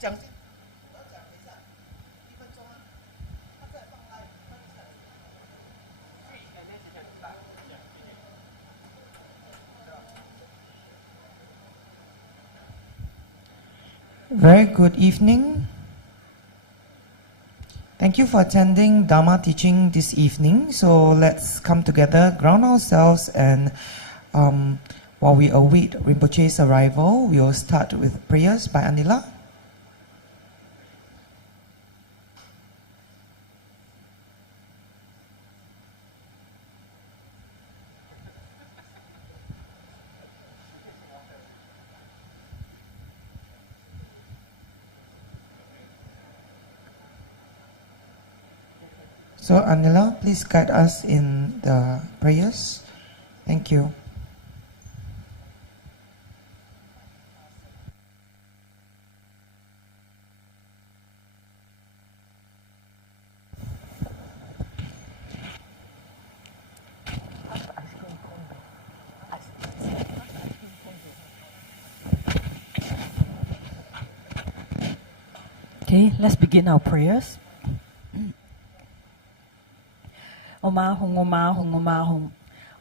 Very good evening. Thank you for attending Dharma teaching this evening. So let's come together, ground ourselves, and while we await Rinpoche's arrival, we will start with prayers by Anila. So Anila, please guide us in the prayers. Thank you. Okay, let's begin our prayers. Oma hum, oma hum, oma hum.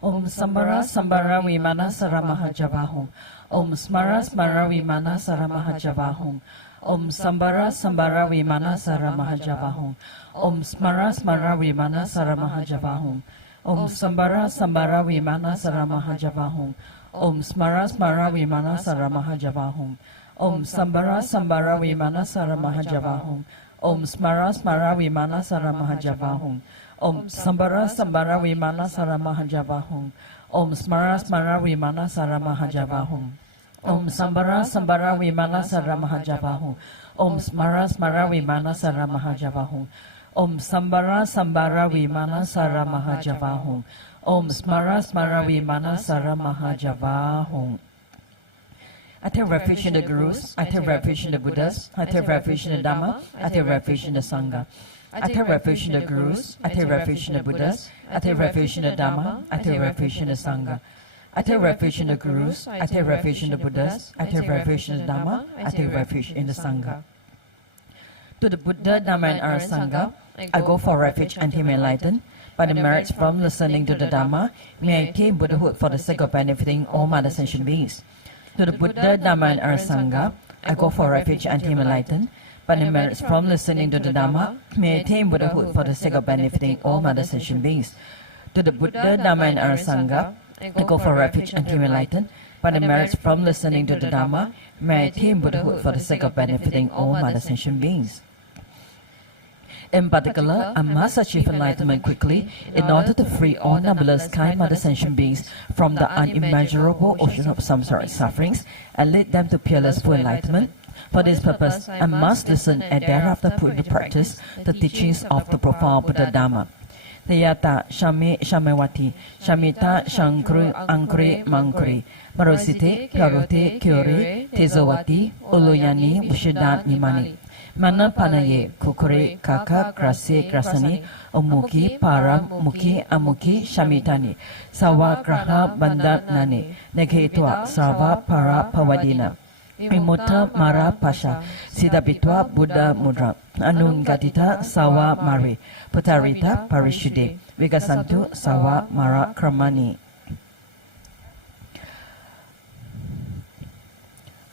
Om Sambara Sambara Vimana Saramaha Javahum. Om Smara Smara Vimana Saramaha Javahum. Om Sambara Sambara Vimana Saramaha Javahum. Om Smara Smara Vimana Saramaha Javahum. Om Sambara Sambara Vimana Saramaha Javahum. Om Smara Smara Vimana Saramaha Javahum. Om Sambara Sambara Vimana Saramaha Javahum. Om Smara Smara Vimana Saramaha Javahum. Om Sambara Sambara Vimana Saramaha Javahum. Om Smara Smara Vimana Saramaha Javahum. Om Sambara Sambara Vimana Saramaha Javahum. Om Smara Smara Vimana Saramaha Javahum. Om Sambara Sambara Vimana Saramaha Javahum. Om Smara Smara Vimana Saramaha Javahum. I take refuge in the Gurus, I take refuge in the Buddhas, I take refuge in the Dharma, I take refuge in the Sangha. I take refuge in the Gurus, I take refuge in the Buddhas, I take refuge in the Dharma, I take refuge in the Sangha. I take refuge in the Gurus, I take refuge in the Buddhas, I take refuge in the Dharma, I take refuge in the Sangha. To the Buddha, Dharma and our Sangha, I go for refuge until I'm enlightened. By the merits from listening to the Dharma, may I attain Buddhahood for the sake of benefiting all mother sentient beings. To the Buddha, Dharma and our Sangha, I go for refuge until I'm enlightened. By the merits from listening to the Dharma, may I attain Buddhahood for the sake of benefiting all mother sentient beings. To the Buddha, Dharma and our Sangha, I go for refuge until I'm enlightened. By the merits from listening to the Dharma, may I attain Buddhahood for the sake of benefiting all mother sentient beings. In particular, I must achieve enlightenment quickly in order to free all numberless kind mother sentient beings from the unimmeasurable ocean of samsaric sufferings and lead them to peerless full enlightenment. For this purpose, I must listen and thereafter put into practice the teachings of the profound Buddha Dharma. Teyata Shame Shamewati Shamita Shankru Ankri Mankri Marosite Pyarote Kyore Tezawati Oloyani Bushidan Nimani Mana Panaye Kukure Kaka Krase Krasani Omuki Param Muki Amuki Shamitani Sawa Graha Bandat Nani Negetwa Sava Para Pawadina Vimutta Mara Pasha Siddhabitwa Buddha Mudra Anun Gatita Sawa Mari Putarita Parishude Vigasantu Sawa Mara Kramani.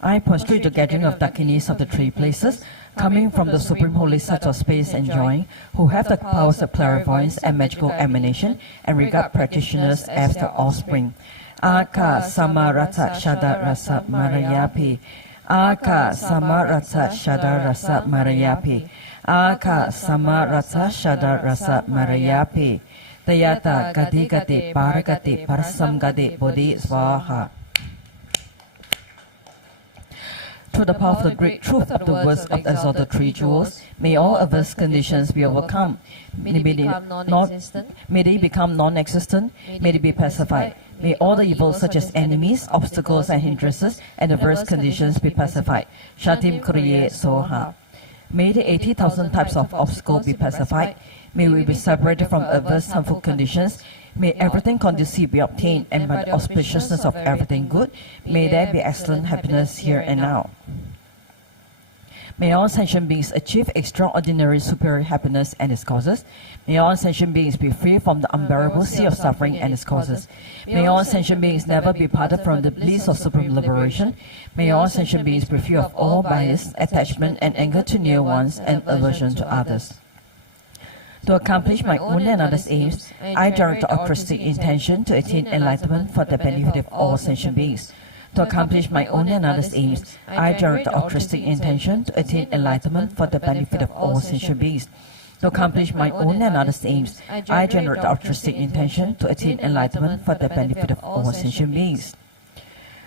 I prostrate the gathering of Dakinis of the three places, coming from the Supreme Holy Site of Space enjoying, who have the powers of clairvoyance and magical emanation, and regard practitioners as the offspring. Aka Samarata Shada Rasa Marayapi. Aka Samarata Shada Rasa Marayapi. Aka Samarata Shada Rasa Marayapi. Tayata Gati Gati Paragati Parsam Gati Bodhi Swaha. Through the power of the great truth of the words of the exalted three jewels, may all adverse conditions be overcome. May they become non-existent. May they be pacified. May all the evils such as enemies, obstacles and hindrances and adverse conditions be pacified. Shatim Kriye Soha. May the 80,000 types of obstacles be pacified. May we be separated from adverse harmful conditions. May everything conducive be obtained, and by the auspiciousness of everything good, may there be excellent happiness here and now. May all sentient beings achieve extraordinary superior happiness and its causes. May all sentient beings be free from the unbearable sea of suffering and its causes. May all sentient beings never be parted from the bliss of supreme liberation. May all sentient beings be free of all bias, attachment, and anger to near ones and aversion to others. To accomplish my own and others' aims, I direct the altruistic intention to attain enlightenment for the benefit of all sentient beings. To accomplish my own and others' aims, I direct the altruistic intention to attain enlightenment for the benefit of all sentient beings. To accomplish my own and others' aims, I generate the altruistic intention to attain enlightenment for the benefit of all sentient beings.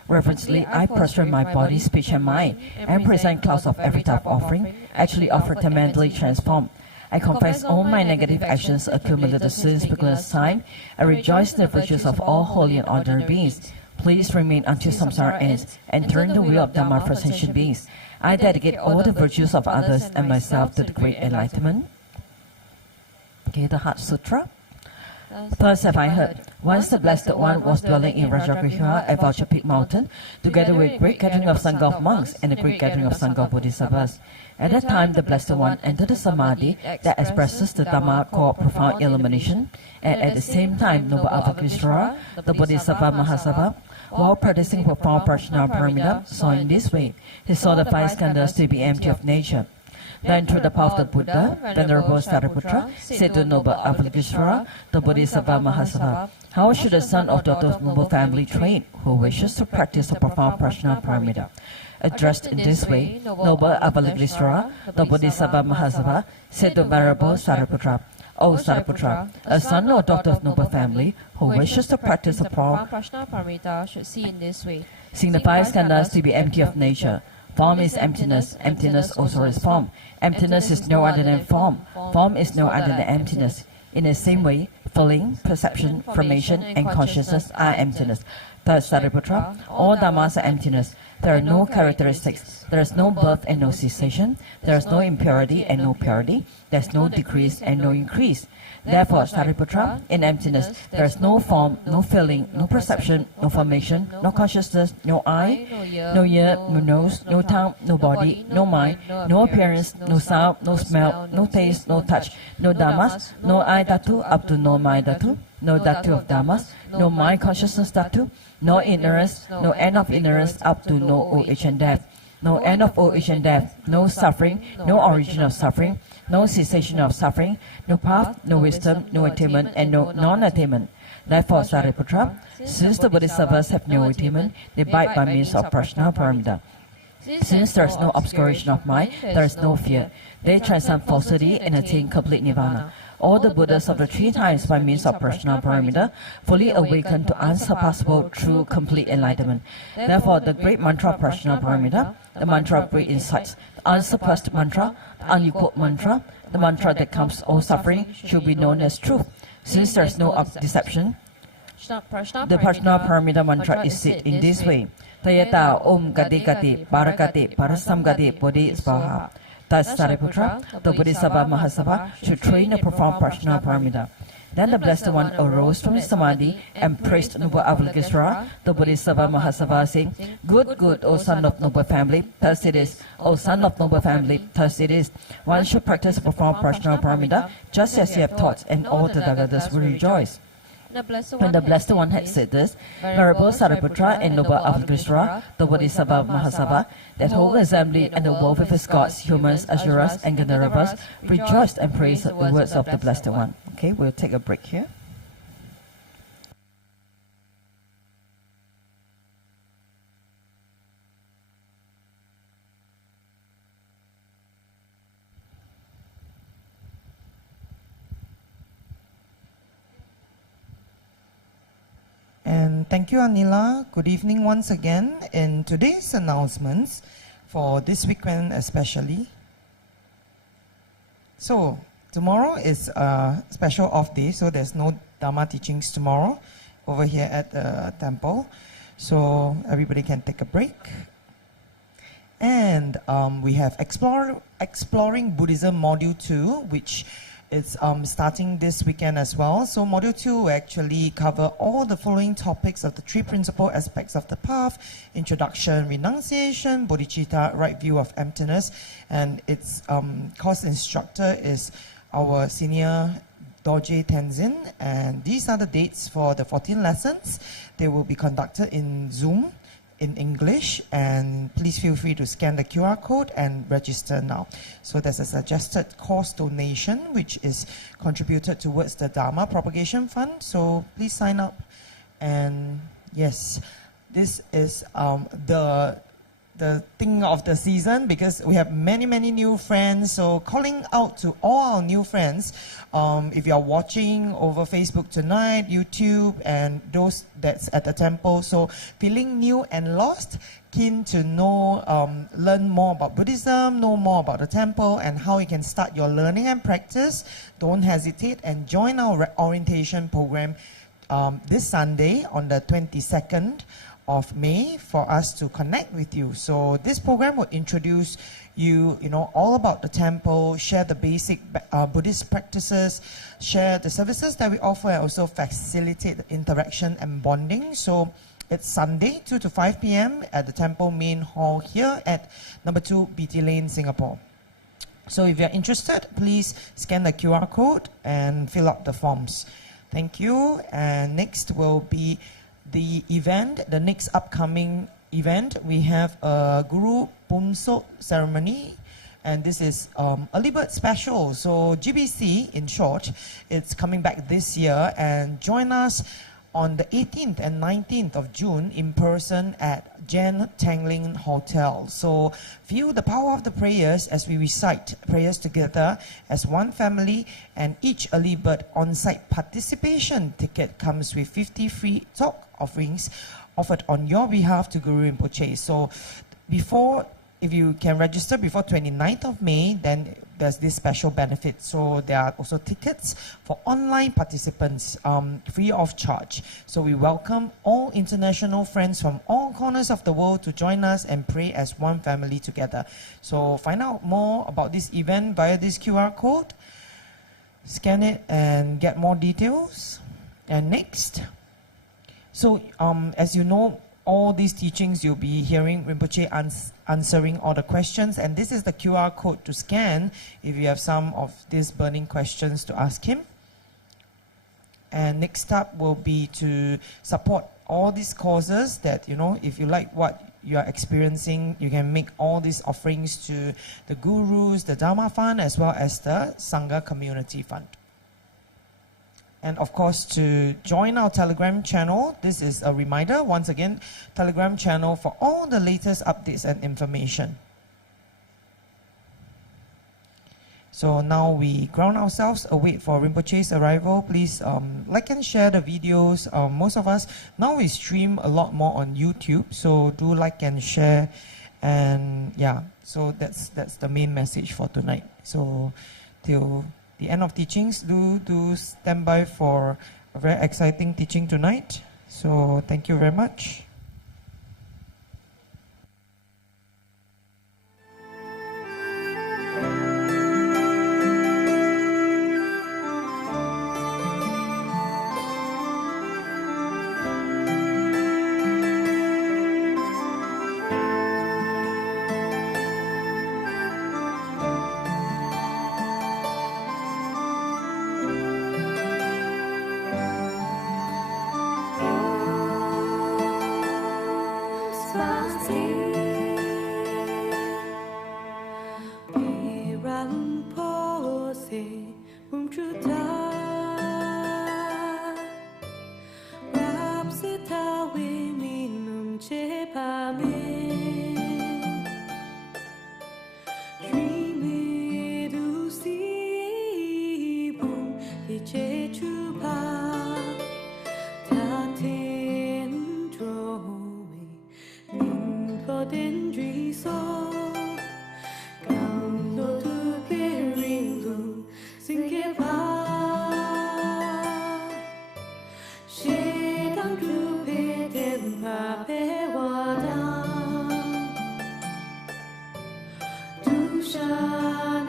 Reverently, I prostrate my body, speech, and mind, and present clouds of every type of offering, actually offered and mentally transformed. I confess all my negative actions accumulated since beginner's time. I rejoice in the virtues of all holy and ordinary beings. Please remain until samsara ends and turn the wheel of Dharma for sentient beings. I dedicate all the virtues of others and myself to the great enlightenment. Okay, the Heart Sutra. Thus have I heard, once the Blessed One was dwelling in Rajagriha at Vulture Peak Mountain, together with a great gathering of Sangha of monks and a great gathering of Sangha of Bodhisattvas. At that time, the Blessed One entered the Samadhi that expresses the Dharma called profound illumination, and at the same time, Noble Avalokiteshvara, the Bodhisattva Mahasabha, while practicing profound Prajnaparamita, saw in this way. He saw the five skandhas to be empty of nature. Then through the path of the Buddha, Venerable Sariputra said to Noble Avalokiteshvara, the Bodhisattva Mahasabha, how should a son of daughter of noble family train who wishes to practice a profound Prajnaparamita? Addressed in this way, Noble Avalokiteshvara, the Bodhisattva Mahasabha, said to Venerable Sariputra, O Sariputra, a son or daughter of noble family who wishes to practice a profound Prajnaparamita should see in this way. Seeing the five skandhas to be empty of nature. Form is emptiness, emptiness also is form. Emptiness is no other than form. Form is no other than emptiness. In the same way, feeling, perception, formation, and consciousness are emptiness. Thus, Sariputra, all dhammas are emptiness. There are no characteristics. There is no birth and no cessation. There is no impurity and no purity. There is no decrease and no increase. Therefore, Sariputra, in emptiness, there is no form, no feeling, no perception, no formation, no consciousness, no eye, no ear, no nose, no tongue, no body, no mind, no appearance, no sound, no smell, no taste, no touch, no dhammas, no eye dhatu up to no mind dhatu, no dhatu of dhammas, no mind consciousness dhatu, no ignorance, no end of ignorance up to no old age and death, no end of old age and death, no suffering, no origin of suffering, no cessation of suffering, no path, no wisdom, no attainment, and no non-attainment. Therefore, Sariputra, since the Bodhisattvas have no attainment, they abide by means of Prajnaparamita. Since there is no obscuration of mind, there is no fear. They transcend falsity and attain complete nirvana. All the Buddhas of the three times by means of Prajnaparamita fully awaken to unsurpassable true complete enlightenment. Therefore, the great mantra of Prajnaparamita, the mantra of great insights, the unsurpassed mantra, the unequaled mantra, the mantra that comes all suffering, should be known as truth. Since there is no deception, the Prajnaparamita mantra is said in this way: Tayata Om Gati Gati Parakati Parasam Gati Bodhi Svaha. Thus, Sariputra, the Bodhisattva Mahasabha, should train a profound Prajnaparamita. Then the Blessed One arose from his samadhi and praised Noble Avalokiteshvara, the Bodhisattva Mahasabha, saying, Good, good, O son of noble family, thus it is. O son of noble family, thus it is. One should practice a profound Prajnaparamita, just as you have taught, and all the Dagadas will rejoice. When the Blessed One had said this, Venerable Sariputra and Noble Avalokiteshvara, the Bodhisattva Mahasabha, that whole assembly and the world with its gods, humans, asuras, and Gandharvas rejoiced and praised the words of the Blessed One. Okay, we'll take a break here. And thank you, Anila. Good evening once again. In today's announcements, for this weekend especially. So, tomorrow is a special off day, so there's no Dharma teachings tomorrow over here at the temple. So, everybody can take a break. And we have Exploring Buddhism Module 2, which It's starting this weekend as well. So Module 2 will actually cover all the following topics of the three principal aspects of the path: introduction, renunciation, bodhicitta, right view of emptiness. And its course instructor is our senior Dorje Tenzin. And these are the dates for the 14 lessons. They will be conducted in Zoom in English, and please feel free to scan the QR code and register now. So there's a suggested course donation which is contributed towards the Dharma Propagation Fund, so please sign up. And yes, this is the thing of the season, because we have many new friends. So calling out to all our new friends, if you are watching over Facebook tonight, YouTube, and those that's at the temple, so feeling new and lost, keen to know, learn more about Buddhism, know more about the temple and how you can start your learning and practice, don't hesitate and join our orientation program this Sunday on the 22nd of May for us to connect with you. So this program will introduce you, all about the temple, share the basic Buddhist practices, share the services that we offer, and also facilitate the interaction and bonding. So it's Sunday, 2 to 5 p.m. at the temple main hall here at number 2 BT Lane, Singapore. So if you're interested, please scan the QR code and fill out the forms. Thank you. And next will be the event, the next upcoming event. We have a Guru Punsok ceremony, and this is early bird special. So GBC, in short, it's coming back this year, and join us on the 18th and 19th of June in person at Jan Tangling Hotel. So feel the power of the prayers as we recite prayers together as one family, and each early bird on-site participation ticket comes with 50 free talk offerings offered on your behalf to Guru Rinpoche. So if you can register before 29th of May, then there's this special benefit. So there are also tickets for online participants, free of charge. So we welcome all international friends from all corners of the world to join us and pray as one family together. So find out more about this event via this QR code. Scan it and get more details. And next, so as you know, all these teachings you'll be hearing Rinpoche answering all the questions, and this is the QR code to scan if you have some of these burning questions to ask him. And next up will be to support all these causes that, if you like what you are experiencing, you can make all these offerings to the Gurus, the Dharma Fund, as well as the Sangha Community Fund. And of course, to join our Telegram channel, this is a reminder, once again, Telegram channel for all the latest updates and information. So now we ground ourselves, await for Rinpoche's arrival. Please like and share the videos. Most of us, now we stream a lot more on YouTube, so do like and share. And yeah, so that's the main message for tonight. So till the end of teachings, do stand by for a very exciting teaching tonight. So thank you very much.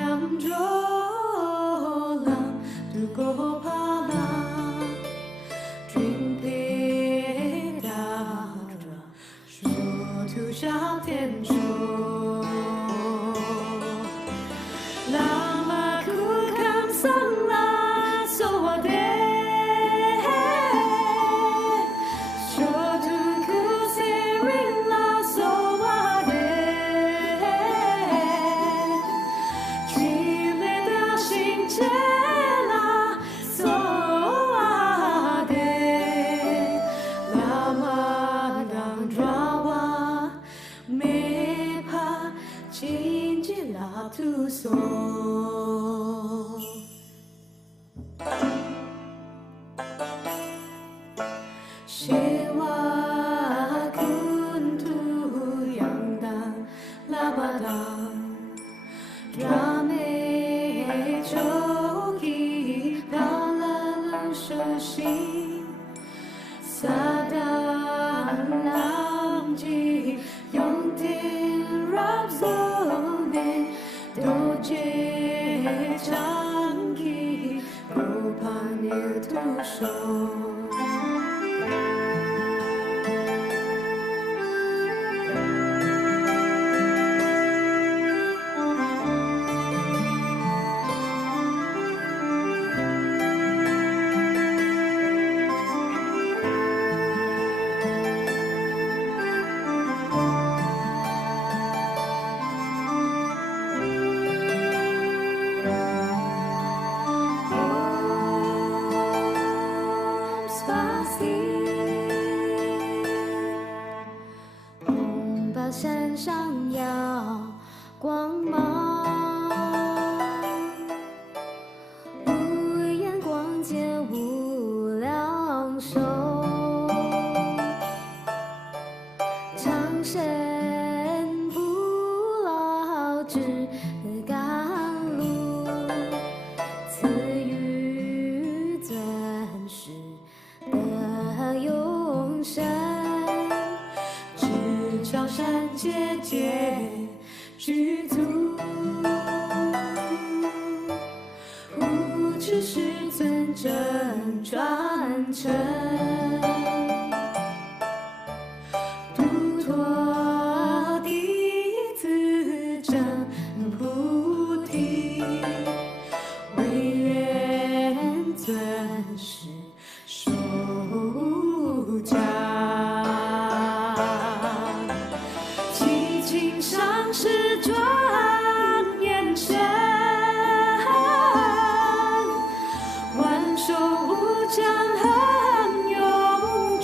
Nam jo lam 土小天说，拉玛库堪桑拉索瓦德。Tu so Shewa kuntu yangdang labadang Rame choki dalalang shoshi Sadang lamji yongtin rabzone Doje changi Gopani tusho山上耀光芒，无眼光见无量寿，长生不老之甘露，赐予尊师的永生。高山节节具足，无知师尊真传承，度脱弟子证菩提，唯愿尊师授教。上师庄严身，万寿无疆恒永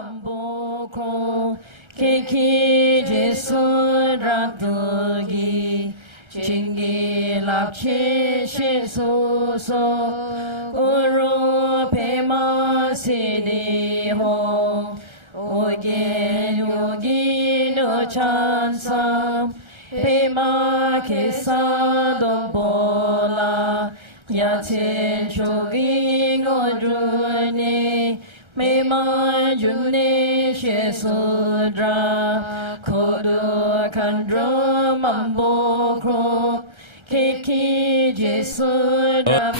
mambo kro kiki jesu ratagi chingi lapchi shisu so uru pema sidi ho oge yogi no chansa pema kesa dombola yachen chogi ngodruni mema junne shesudra kodo kandro mambo kro kiki jesudra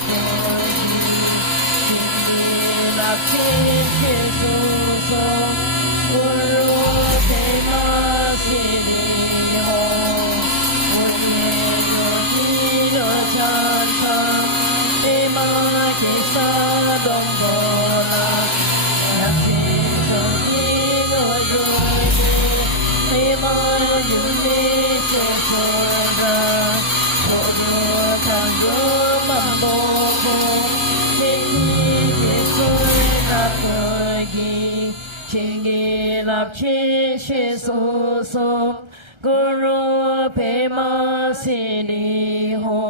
Chingi lapchi shisu so guru pema sini ho.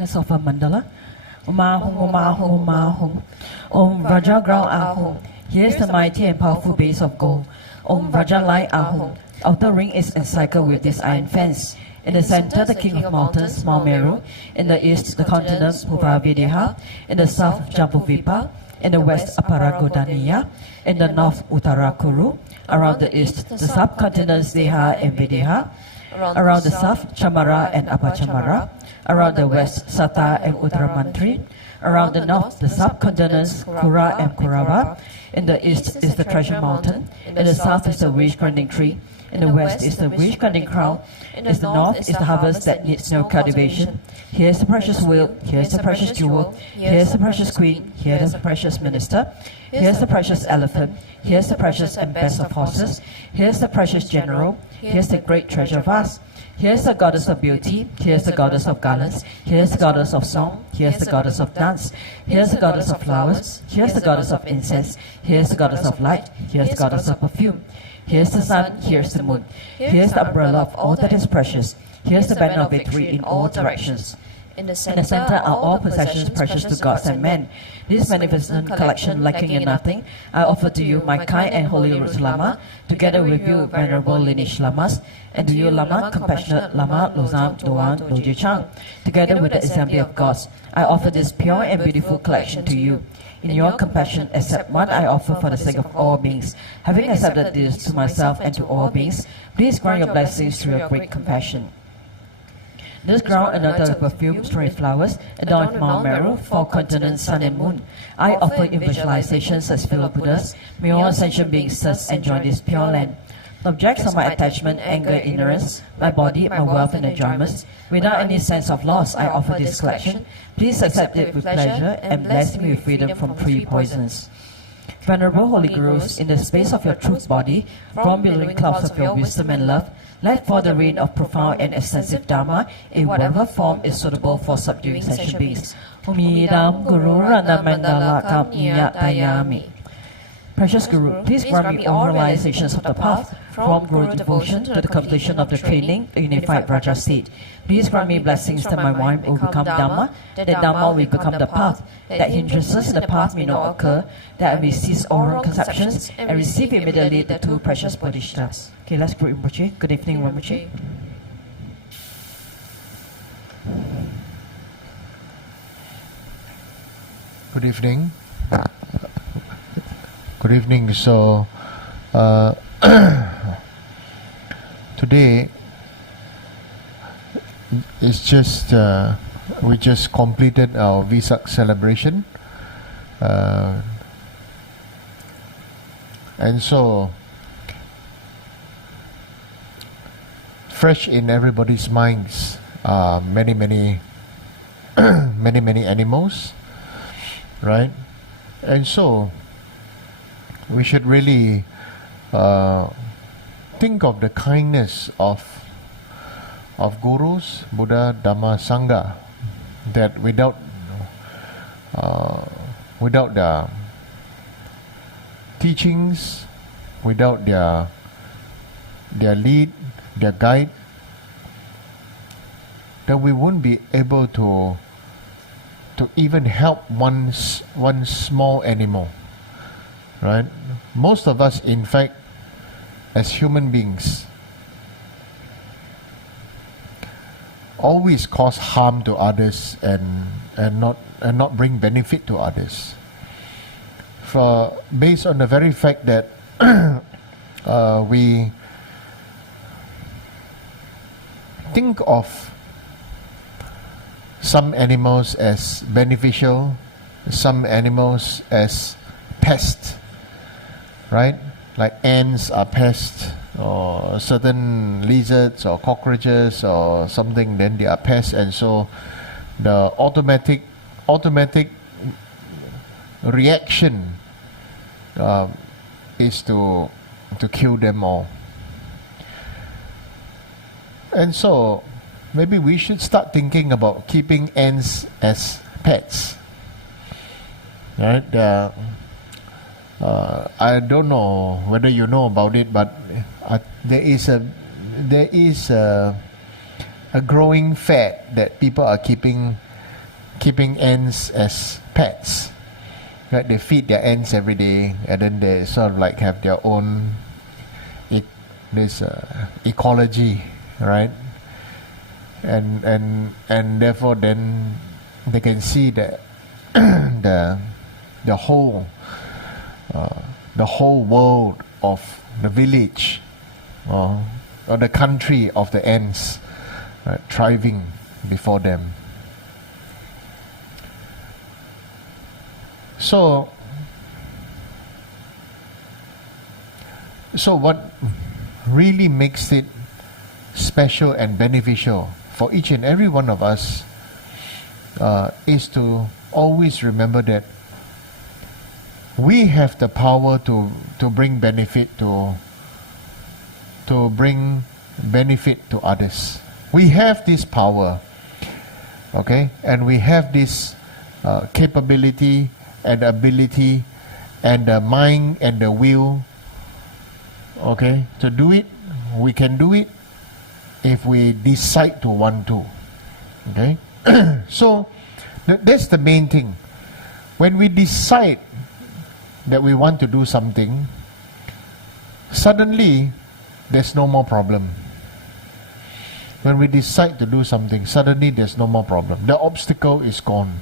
Let's offer mandala. Om Om Raja ground Ahom. Here's the mighty and powerful base of gold. Om Raja light Ahom. Outer ring is encircled with this iron fence. In the center, the king of mountains, Mount Meru. In the east, the continent Bhuvavideha. In the south, Jambuvipa. In the west, Aparagodaniya. In the north, Uttarakuru. Around the east, the subcontinents Deha and Videha. Around the south, Chamara and Apachamara. Around the west, Sata and Uttaramantri. Around the north, the subcontinents Kura and Kurava. In the east is the treasure mountain. In the south is the wish-granting tree. In the west is the wish-granting crown. In the north is the harvest that needs no cultivation. Here's the precious wheel. Here's the precious jewel. Here's the precious queen. Here's the precious minister. Here's the precious elephant. Here's the precious and best of horses. Here's the precious general. Here's the great treasure vase. Here's the goddess of beauty. Here's the goddess of garlands. Here's the goddess of song. Here's the goddess of dance. Here's the goddess of flowers. Here's the goddess of incense. Here's the goddess of light. Here's the goddess of perfume. Here's the sun. Here's the moon. Here's the umbrella of all that is precious. Here's the banner of victory in all directions. In the center are all possessions precious to gods and men. This magnificent collection, lacking in nothing, I offer to you, my kind and holy root Lama, together with you, venerable lineage Lamas, and to you, Lama, compassionate Lama, Losam, Doan, Doji Chang. Together with the assembly of gods, I offer this pure and beautiful collection to you. In your compassion, accept what I offer for the sake of all beings. Having accepted this to myself and to all beings, please grant your blessings through your great compassion. This ground anointed with perfume, stray flowers, adorned with Mount Meru, four continents, sun and moon. I offer in visualizations as fellow Buddhas. May all sentient beings thus enjoy this pure land. The objects of my attachment, anger, ignorance, my body, my wealth and enjoyments. Without any sense of loss, I offer this collection. Please accept it with pleasure and bless me with freedom from three poisons. Venerable Holy Gurus, in the space of your truth body, from billowing clouds of your wisdom and love, let fall the rain of profound and extensive Dharma in whatever form is suitable for subduing sentient beings. Humidam Guru Ranamandala Nyatayami. Precious Guru, please grant me all realizations of the path, from Guru devotion to the completion of the training, a unified Raja state. Please grant me blessings that my mind will become Dhamma, that Dhamma will become the path, that hindrances in the path may not occur, that I may cease all wrong conceptions and receive immediately the two precious bodhisattvas. Okay, let's Guru Rinpoche. Good evening, Rinpoche. Good evening. Good evening. So, today is just we just completed our Vesak celebration, and so fresh in everybody's minds are many animals, right? And so we should really think of the kindness of gurus, Buddha, Dharma, Sangha, that without the teachings, without their lead, their guide, that we won't be able to even help one small animal, right? Most of us, in fact, as human beings, always cause harm to others and not bring benefit to others. Based on the very fact that we think of some animals as beneficial, some animals as pests, right? Like ants are pests, or certain lizards or cockroaches or something, then they are pests, and so the automatic reaction is to kill them all. And so maybe we should start thinking about keeping ants as pets, right? I don't know whether you know about it, but there is a growing fad that people are keeping ants as pets, right? They feed their ants every day, and then they sort of like have their own ecology, right? And therefore then they can see that the whole world of the village or the country of the ants thriving before them. So what really makes it special and beneficial for each and every one of us is to always remember that we have the power to bring benefit to others. We have this power, okay, and we have this capability and ability and the mind and the will, okay, to do it. We can do it if we decide to want to, okay. So that's the main thing. When we decide that we want to do something, suddenly there's no more problem. When we decide to do something, suddenly there's no more problem. The obstacle is gone,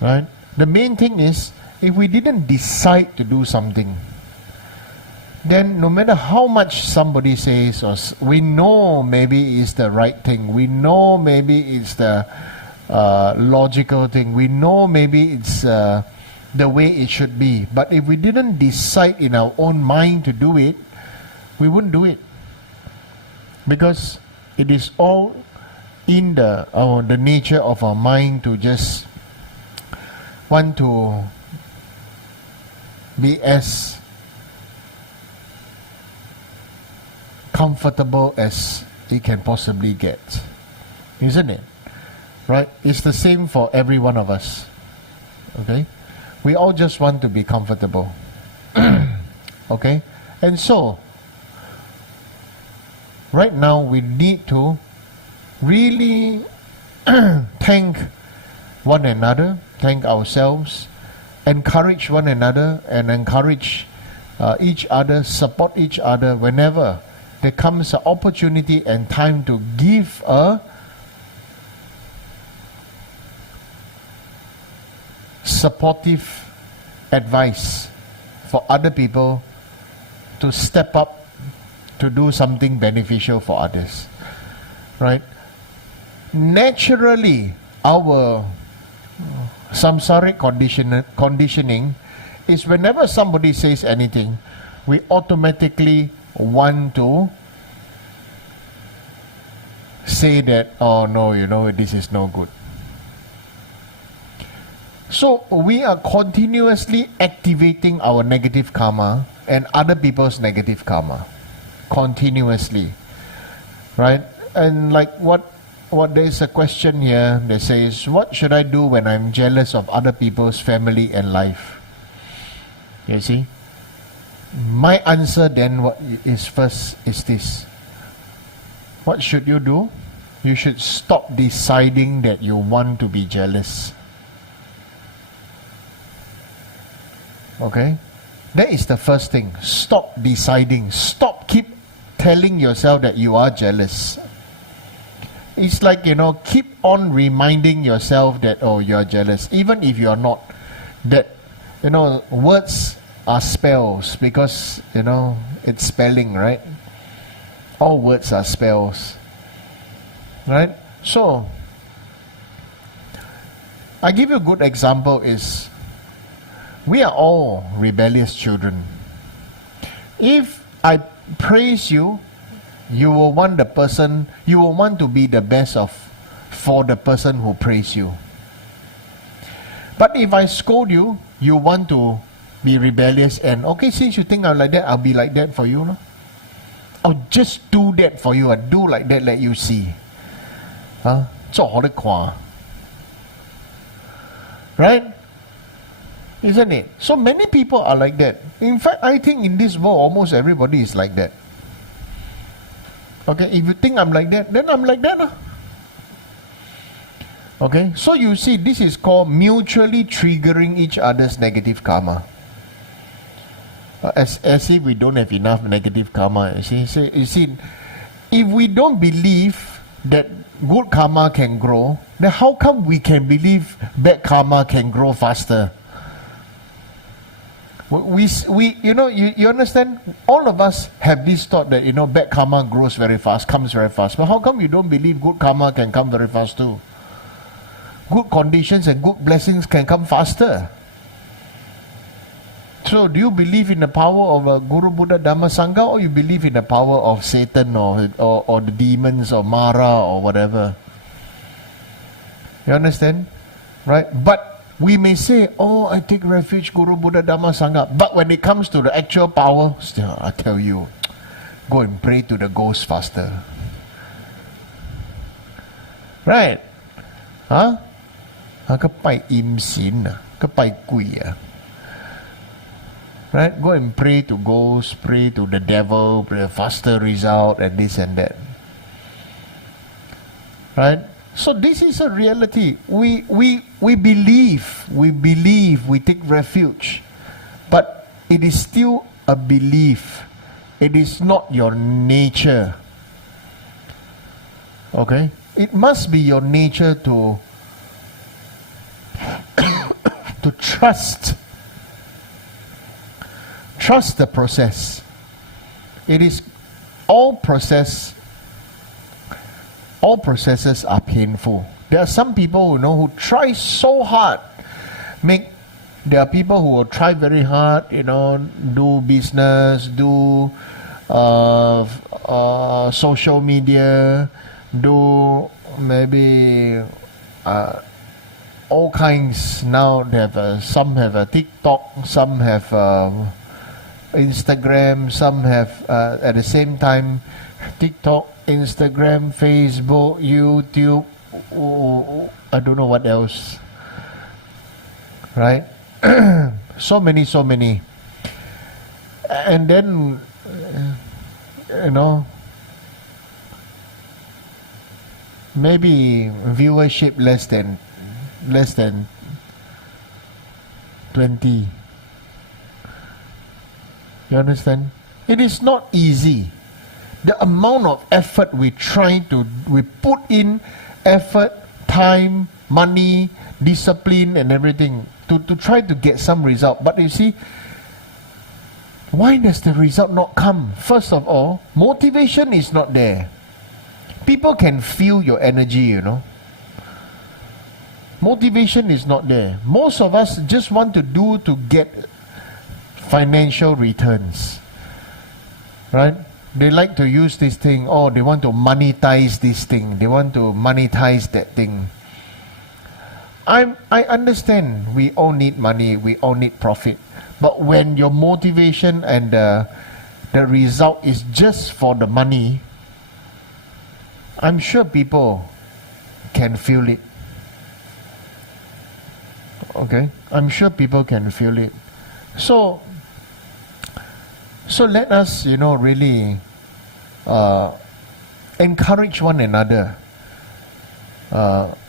right? The main thing is, if we didn't decide to do something, then no matter how much somebody says, or we know maybe it's the right thing, we know maybe it's the logical thing, we know maybe it's the way it should be, but if we didn't decide in our own mind to do it, we wouldn't do it, because it is all in the nature of our mind to just want to be as comfortable as it can possibly get, isn't it? Right? It's the same for every one of us, okay? We all just want to be comfortable. Okay? And so, right now we need to really thank one another, thank ourselves, encourage one another, and encourage each other, support each other whenever there comes an opportunity and time to give supportive advice for other people to step up to do something beneficial for others. Right? Naturally, our samsaric conditioning is whenever somebody says anything, we automatically want to say that, oh no, you know, this is no good. So we are continuously activating our negative karma and other people's negative karma. Continuously. Right? And like what there's a question here that says, what should I do when I'm jealous of other people's family and life? You see? My answer then what is first is this. What should you do? You should stop deciding that you want to be jealous. Okay? That is the first thing. Stop deciding. Stop keep telling yourself that you are jealous. It's like, you know, keep on reminding yourself that, oh, you're jealous. Even if you're not. That, you know, words are spells because, you know, it's spelling, right? All words are spells. Right? So, I give you a good example is, we are all rebellious children. If I praise you, you will want to be the best for the person who praised you. But if I scold you, you want to be rebellious and, okay, since you think I'm like that, I'll be like that for you. No? I'll just do that for you. I'll do like that, let you see. Right? Isn't it? So many people are like that. In fact, I think in this world, almost everybody is like that. Okay, if you think I'm like that, then I'm like that. Okay, so you see, this is called mutually triggering each other's negative karma. As if we don't have enough negative karma. You see, if we don't believe that good karma can grow, then how come we can believe bad karma can grow faster? We you know, you understand? All of us have this thought that, you know, bad karma grows very fast, comes very fast. But how come you don't believe good karma can come very fast too? Good conditions and good blessings can come faster. So do you believe in the power of a Guru, Buddha, Dharma, Sangha, or you believe in the power of Satan or the demons or Mara or whatever? You understand? Right? But we may say, oh, I take refuge, Guru, Buddha, Dharma, Sangha. But when it comes to the actual power, still, I tell you, go and pray to the ghost faster. Right? Huh? Right? Go and pray to ghosts, pray to the devil, pray a faster result, and this and that. Right? So this is a reality. We believe, we take refuge. But it is still a belief. It is not your nature. Okay? It must be your nature to to trust the process. It is all processes are painful. There are some people who try so hard. There are people who will try very hard, do business, do social media, do maybe all kinds. Now they have some have a TikTok, some have Instagram, some have at the same time TikTok, Instagram, Facebook, YouTube, I don't know what else. Right? so many. And then, maybe viewership less than 20. You understand? It is not easy. The amount of effort we put in, effort, time, money, discipline and everything. to try to get some result. But you see, why does the result not come? First of all, motivation is not there. People can feel your energy, you know. Motivation is not there. Most of us just want to do to get financial returns, right? They like to use this thing. Oh, they want to monetize this thing. They want to monetize that thing. I understand we all need money. We all need profit. But when your motivation and the result is just for the money, I'm sure people can feel it. Okay? I'm sure people can feel it. So let us, really encourage one another,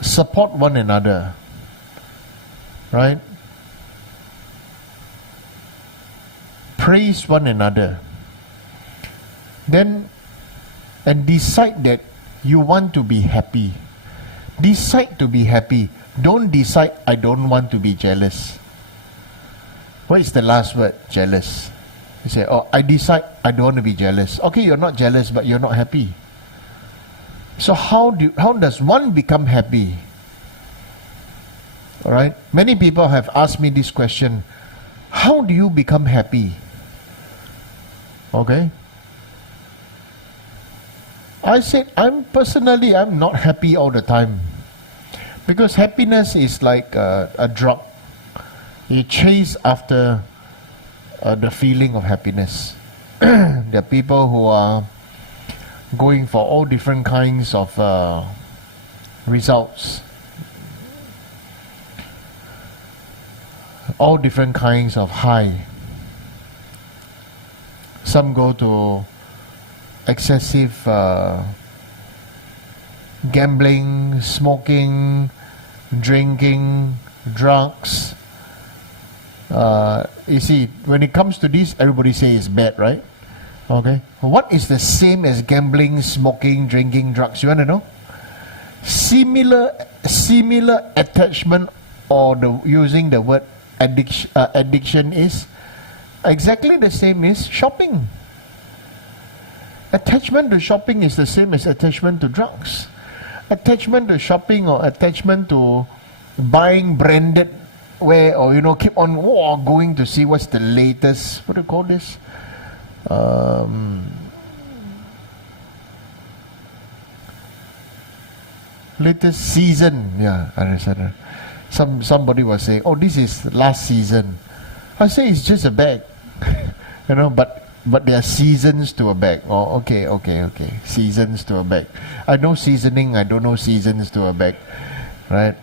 support one another, right? Praise one another. Then, and decide that you want to be happy. Decide to be happy. Don't decide, I don't want to be jealous. What is the last word? Jealous. You say, oh, I decide I don't want to be jealous. Okay, you're not jealous, but you're not happy. So how does one become happy? All right. Many people have asked me this question: how do you become happy? Okay. I said, I'm not happy all the time, because happiness is like a drug. You chase after the feeling of happiness. There are people who are going for all different kinds of results, all different kinds of high. Some go to excessive gambling, smoking, drinking, drugs. You see, when it comes to this, everybody says it's bad, right? Okay. What is the same as gambling, smoking, drinking, drugs? You want to know? Similar attachment, or using the word addiction is exactly the same as shopping. Attachment to shopping is the same as attachment to drugs. Attachment to shopping or attachment to buying branded wear, or keep on going to see what's the latest, what do you call this? Latest season. Yeah, I understand. Somebody was saying, oh, this is last season. I say it's just a bag. But there are seasons to a bag. Oh, okay. Seasons to a bag. I know seasoning, I don't know seasons to a bag. Right?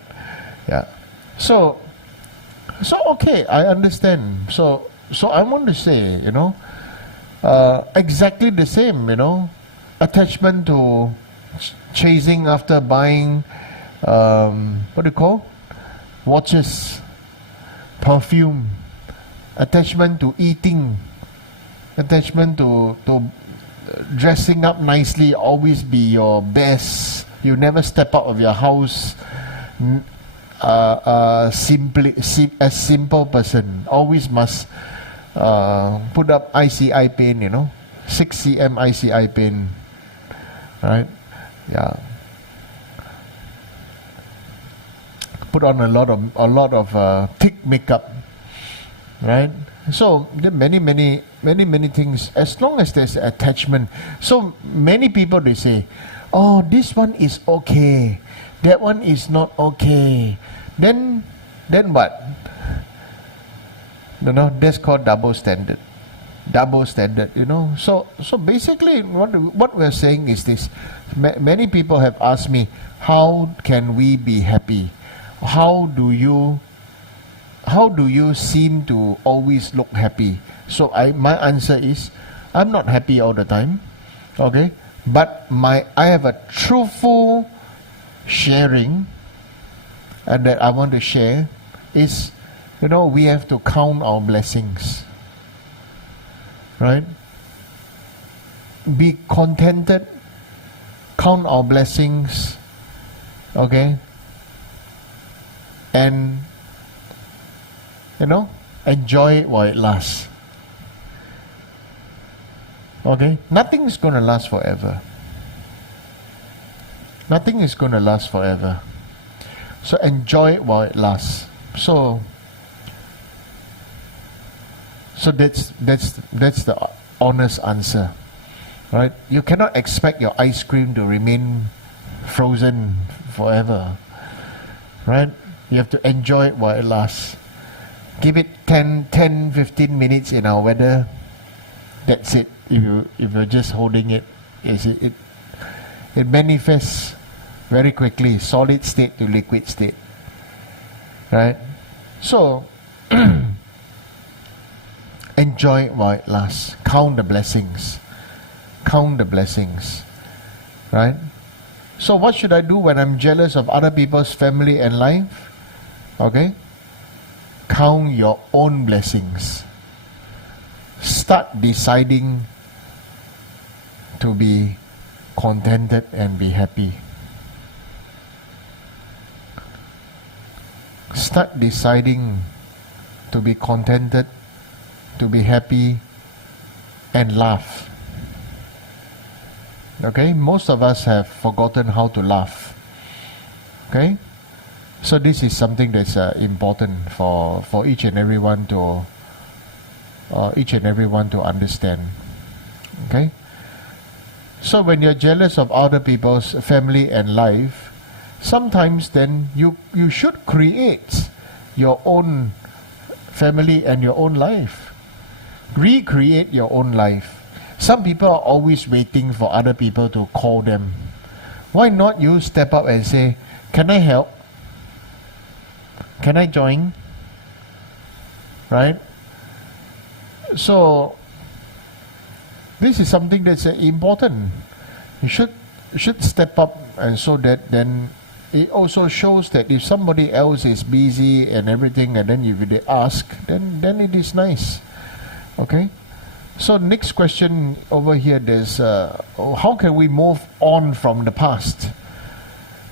Yeah. So okay, I understand. So I want to say, exactly the same, attachment to chasing after buying, what do you call? Watches, perfume, attachment to eating, attachment to dressing up nicely, always be your best. You never step out of your house. A simple person always must put up ICI pin, 6 cm ICI pin, right? Yeah. Put on a lot of thick makeup, right? So there are many things. As long as there's attachment. So many people, they say, oh, this one is okay, that one is not okay. Then what? That's called double standard. So basically what we're saying is this. Many people have asked me, how can we be happy? How do you seem to always look happy? So my answer is, I'm not happy all the time, okay? But I have a truthful sharing, and that I want to share is, we have to count our blessings, right? Be contented, count our blessings, okay? And enjoy it while it lasts. Okay? Nothing is going to last forever. Nothing is going to last forever. So enjoy it while it lasts. So that's the honest answer. Right? You cannot expect your ice cream to remain frozen forever. Right? You have to enjoy it while it lasts. Give it 10, 15 minutes in our weather. That's it. If you're just holding it, it manifests very quickly, solid state to liquid state. Right? So, enjoy it while it lasts. Count the blessings. Count the blessings. Right? So what should I do when I'm jealous of other people's family and life? Okay? Count your own blessings. Start deciding to be contented and be happy. Start deciding to be contented, to be happy, and laugh. Okay? Most of us have forgotten how to laugh. Okay? So this is something that's important for each and everyone to understand. Okay? So when you're jealous of other people's family and life, sometimes then you should create your own family and your own life. Recreate your own life. Some people are always waiting for other people to call them. Why not you step up and say, can I help? Can I join? Right? So this is something that's important. You should step up, and so that then it also shows that if somebody else is busy and everything, and then if they ask, then it is nice. Okay? So next question over here, there's how can we move on from the past?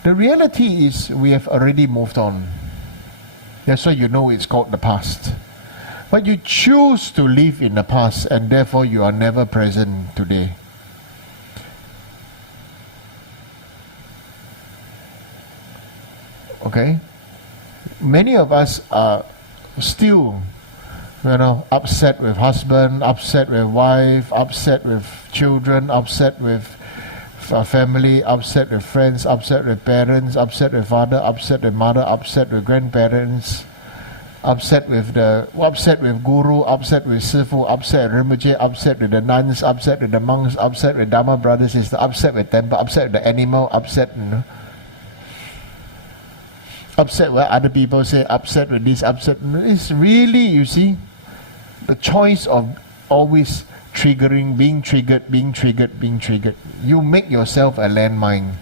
The reality is we have already moved on. That's why you know it's called the past. But you choose to live in the past, and therefore you are never present today. Okay? Many of us are still, upset with husband, upset with wife, upset with children, upset with family, upset with friends, upset with parents, upset with father, upset with mother, upset with grandparents, upset with guru, upset with sifu, upset with Rinpoche, upset with the nuns, upset with the monks, upset with Dharma brothers, sister, upset with temple, upset with the animal, upset with other people say, upset with this, upset. It's really, you see, the choice of always being triggered. You make yourself a landmine.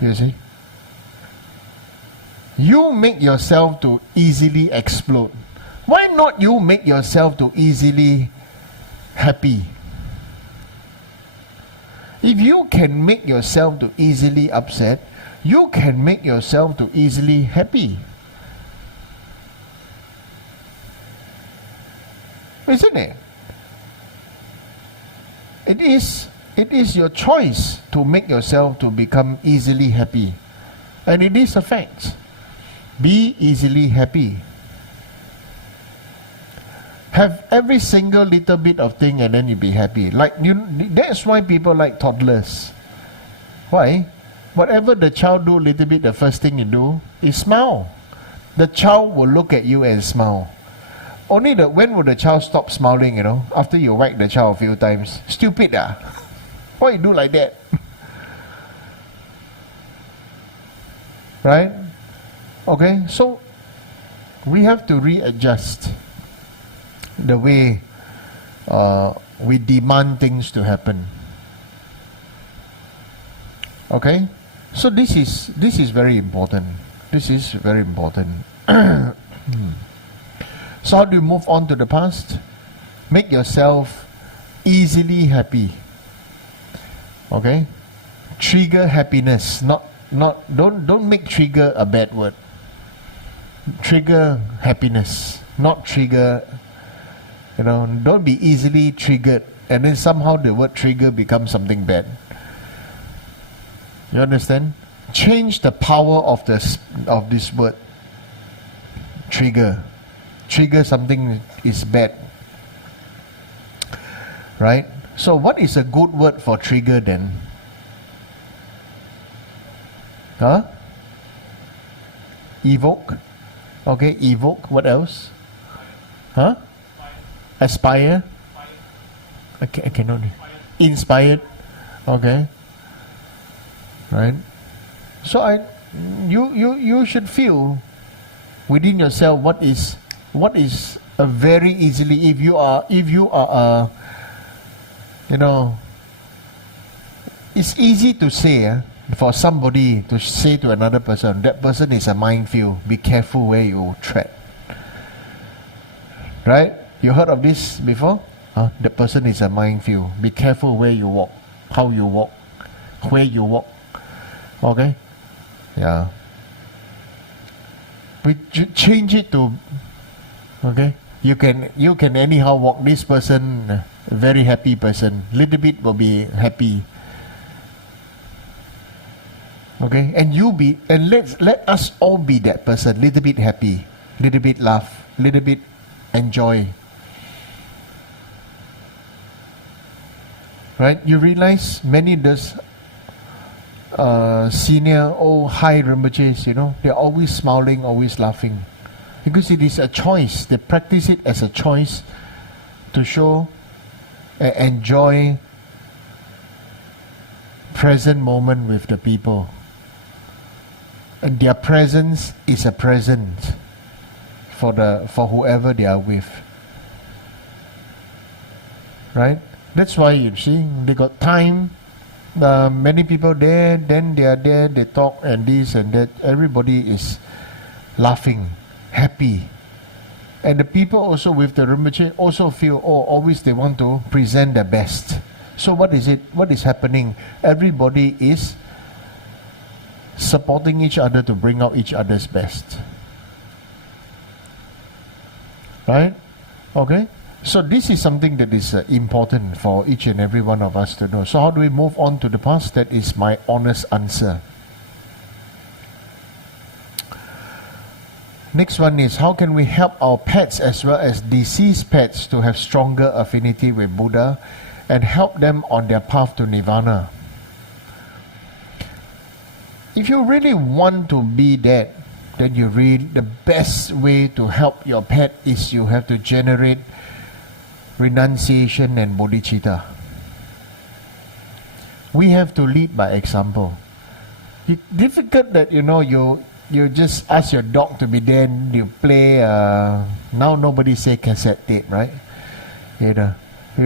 You see? You make yourself to easily explode. Why not you make yourself to easily happy? If you can make yourself to easily upset, you can make yourself to easily happy. Isn't it? It is your choice to make yourself to become easily happy. And it is a fact. Be easily happy. Have every single little bit of thing and then you be happy. That's why people like toddlers. Why? Whatever the child do little bit, the first thing you do is smile. The child will look at you and smile. Only when will the child stop smiling, after you whack the child a few times? Stupid Why you do like that? Right? Okay, so we have to readjust the way we demand things to happen. Okay? So this is very important. This is very important. So how do you move on to the past? Make yourself easily happy. Okay? Trigger happiness. Don't make trigger a bad word. trigger happiness, not trigger, don't be easily triggered, and then somehow the word trigger becomes something bad. You understand? Change the power of this word trigger. Trigger something is bad, right? So what is a good word for trigger then? Evoke. Okay, evoke. What else? Aspire. I cannot. Inspired. Okay. Right. So you should feel within yourself what is a very easily, if you are it's easy to say for somebody to say to another person, that person is a minefield, be careful where you tread. Right? You heard of this before? That person is a minefield, be careful where you walk, how you walk, where you walk. Okay? Yeah. We change it to, okay, you can anyhow walk. This person, very happy person, little bit will be happy. Okay, and let us all be that person, little bit happy, little bit laugh, little bit enjoy. Right? You realize many of those senior old high Rinpoches, they're always smiling, always laughing, because it is a choice. They practice it as a choice to show, enjoy present moment with the people. And their presence is a present for whoever they are with. Right? That's why you see they got time. Many people there, then they are there, they talk and this and that. Everybody is laughing, happy. And the people also with the Rinpoche also feel, always they want to present their best. So what is it? What is happening? Everybody is supporting each other to bring out each other's best. Right? Okay? So this is something that is important for each and every one of us to know. So how do we move on to the past? That is my honest answer. Next one is, how can we help our pets as well as deceased pets to have stronger affinity with Buddha and help them on their path to Nirvana? If you really want to be that, then the best way to help your pet is you have to generate renunciation and bodhicitta. We have to lead by example. It's difficult that you just ask your dog to be there and you play. Now nobody say cassette tape, right? You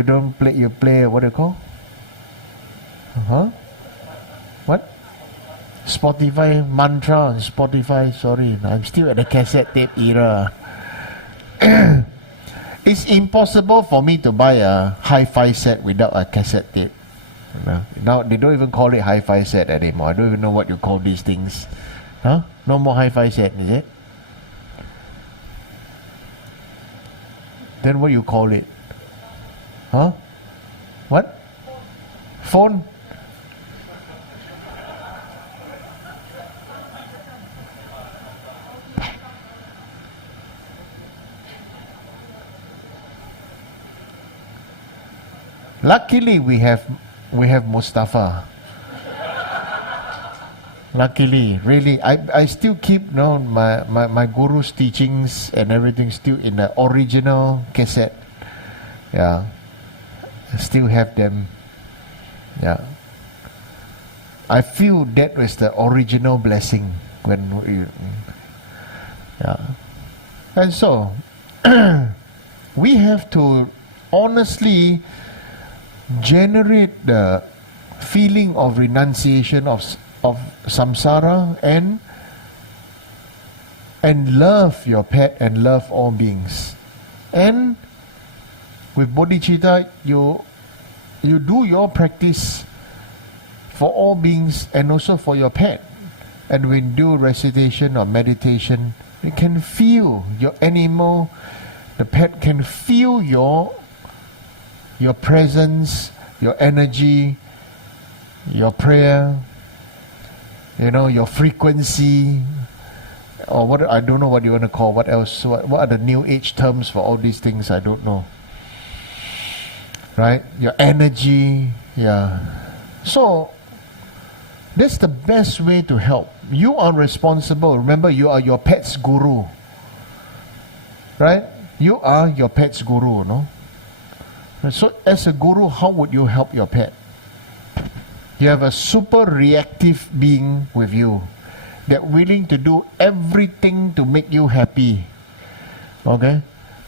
don't play. You play what do you call? What? Spotify mantra on Spotify. Sorry, I'm still at the cassette tape era. It's impossible for me to buy a hi-fi set without a cassette tape. Now they don't even call it hi-fi set anymore. I don't even know what you call these things. No more hi-fi set, is it? Then what you call it? What? Phone? Luckily, we have Mustafa. Luckily, really, I still keep my guru's teachings and everything still in the original cassette. Yeah, I still have them. Yeah, I feel that was the original blessing when we. Yeah, and so we have to honestly generate the feeling of renunciation of samsara and love your pet and love all beings. And with bodhicitta, you do your practice for all beings and also for your pet. And when you do recitation or meditation, It can feel your animal, the pet can feel your presence, your energy, your prayer, your frequency, or what, I don't know what you want to call, what else, what are the new age terms for all these things, I don't know. Right? Your energy, yeah. So, that's the best way to help. You are responsible. Remember, you are your pet's guru. Right? You are your pet's guru, no? So, as a guru, how would you help your pet? You have a super reactive being with you that willing to do everything to make you happy. Okay?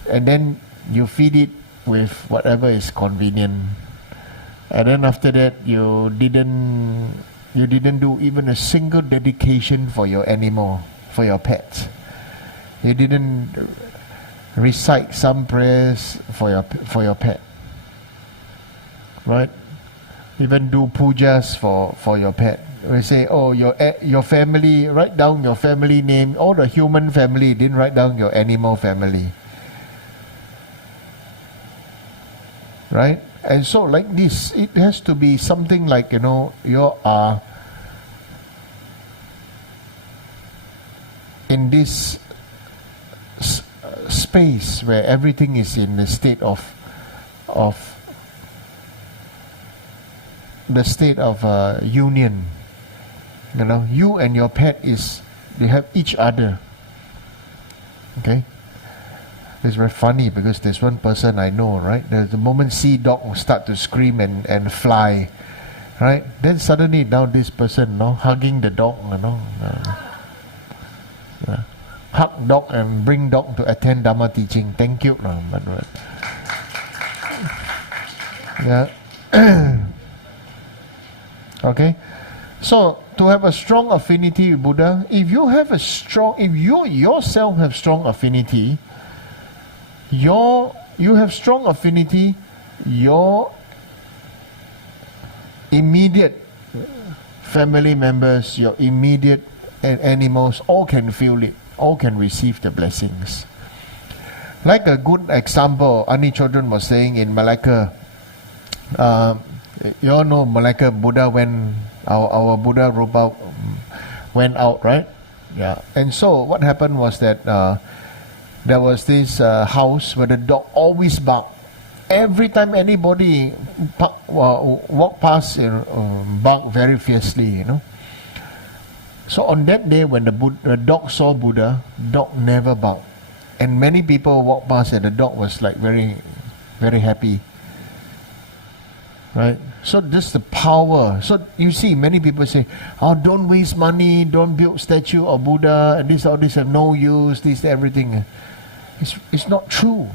And then you feed it with whatever is convenient. And then after that, you didn't do even a single dedication for your animal, for your pet. You didn't recite some prayers for your pet. Right? Even do pujas for your pet. We say, oh, your family, write down your family name, all the human family, didn't write down your animal family. Right? And so like this, it has to be something like, you are in this space where everything is in the state of union. You and your pet they have each other. Okay? It's very funny because there's one person I know, right? The moment see dog start to scream and fly, right? Then suddenly now this person, hugging the dog, hug dog and bring dog to attend Dharma teaching. Thank you, yeah. Okay, so to have a strong affinity with Buddha, if you yourself have strong affinity, you have strong affinity, your immediate family members, your immediate animals, all can feel it, all can receive the blessings. Like a good example, Ani Chodron was saying in Malacca, you all know Malacca Buddha when our Buddha Rupa went out, right? Yeah. And so what happened was that there was this house where the dog always barked. Every time anybody walk past, bark very fiercely, So on that day when the dog saw Buddha, dog never barked. And many people walked past and the dog was like very, very happy. Right? So this is the power. So you see, many people say, oh, don't waste money, don't build statue of Buddha, and all this have no use, this, everything. It's not true.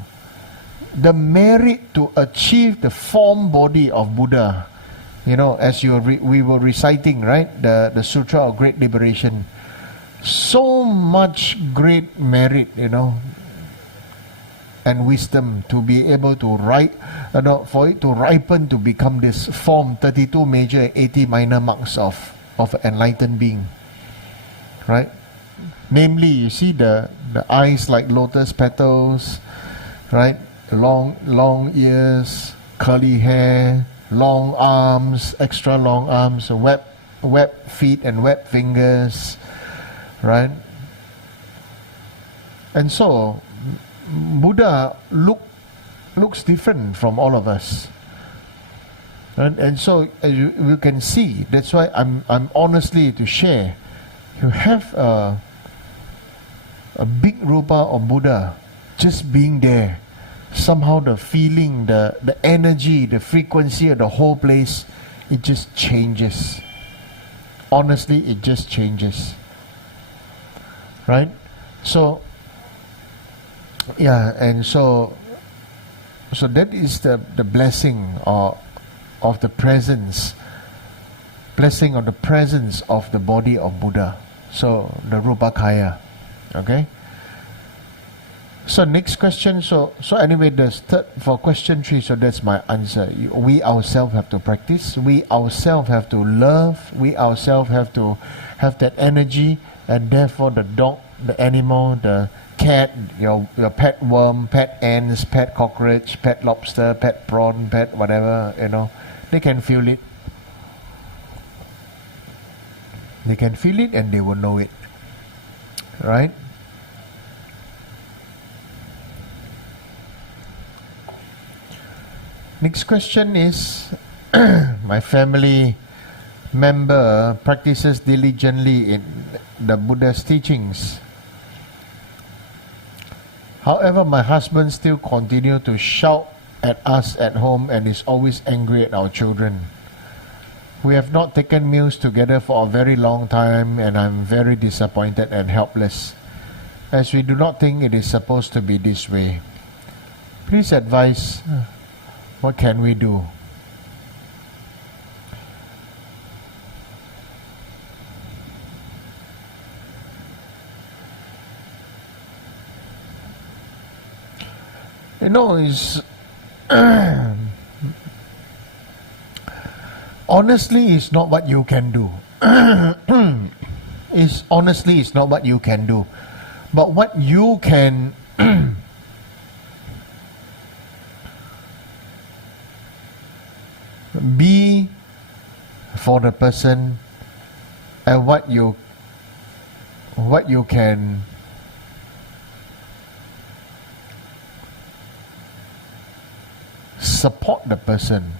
The merit to achieve the form body of Buddha, as we were reciting, right, the Sutra of Great Liberation, so much great merit, and wisdom to be able to for it to ripen to become this form, 32 major, 80 minor marks of enlightened being, right? Namely, you see the eyes like lotus petals, right? Long ears, curly hair, long arms, extra long arms, webbed feet and webbed fingers, right? And so Buddha looks different from all of us, and so you can see. That's why I'm honestly to share. You have a big rupa of Buddha just being there. Somehow the feeling, the energy, the frequency of the whole place, it just changes. Honestly, it just changes. Right? So yeah, and so that is the blessing of the presence of the body of Buddha. So the Rupakaya. Okay. So next question. So anyway, for question 3. So that's my answer. We ourselves have to practice. We ourselves have to love. We ourselves have to have that energy, and therefore the dog the animal, the cat, your pet worm, pet ants, pet cockroach, pet lobster, pet prawn, pet whatever, they can feel it. They can feel it and they will know it. Right? Next question is, my family member practices diligently in the Buddha's teachings. However, my husband still continues to shout at us at home and is always angry at our children. We have not taken meals together for a very long time and I'm very disappointed and helpless, as we do not think it is supposed to be this way. Please advise, what can we do? It's honestly, it's not what you can do. It's not what you can do, but what you can be for the person, and what you can support the person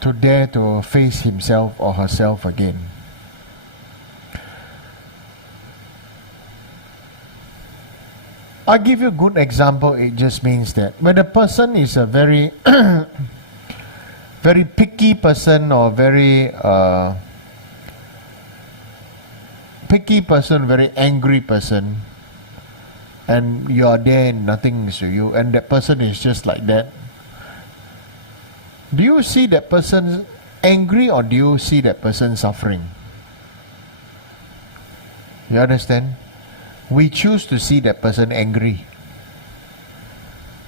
to dare to face himself or herself again. I'll give you a good example. It just means that when a person is a very very picky person or very very angry person, and you are there and nothing is to you, and that person is just like that, do you see that person angry or do you see that person suffering? You understand? We choose to see that person angry,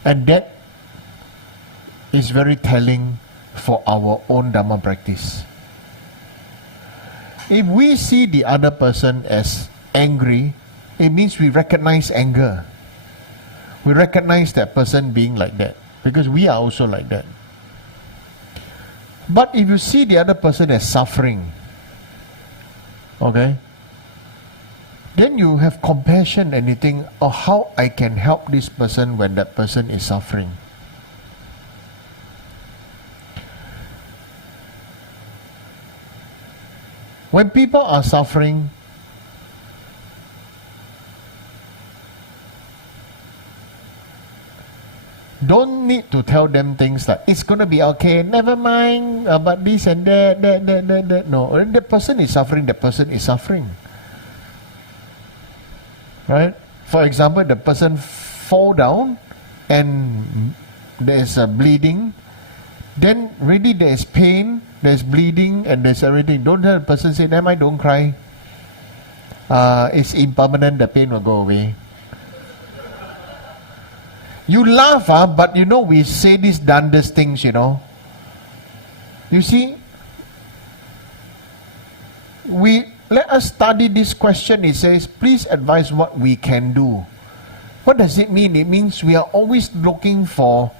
and that is very telling for our own Dharma practice. If we see the other person as angry, it means we recognize anger. We recognize that person being like that, because we are also like that. But if you see the other person as suffering, okay, then you have compassion and you think, oh, how I can help this person when that person is suffering. When people are suffering, don't need to tell them things like, it's going to be okay, never mind about this and that. No, when the person is suffering, the person is suffering. Right? For example, the person fall down and there's a bleeding, then really there is pain, there's bleeding and there's everything. Don't tell the person, say, never mind, don't cry. It's impermanent, the pain will go away. You laugh, but we say these dundas things, You see, let us study this question. It says, please advise what we can do. What does it mean? It means we are always looking for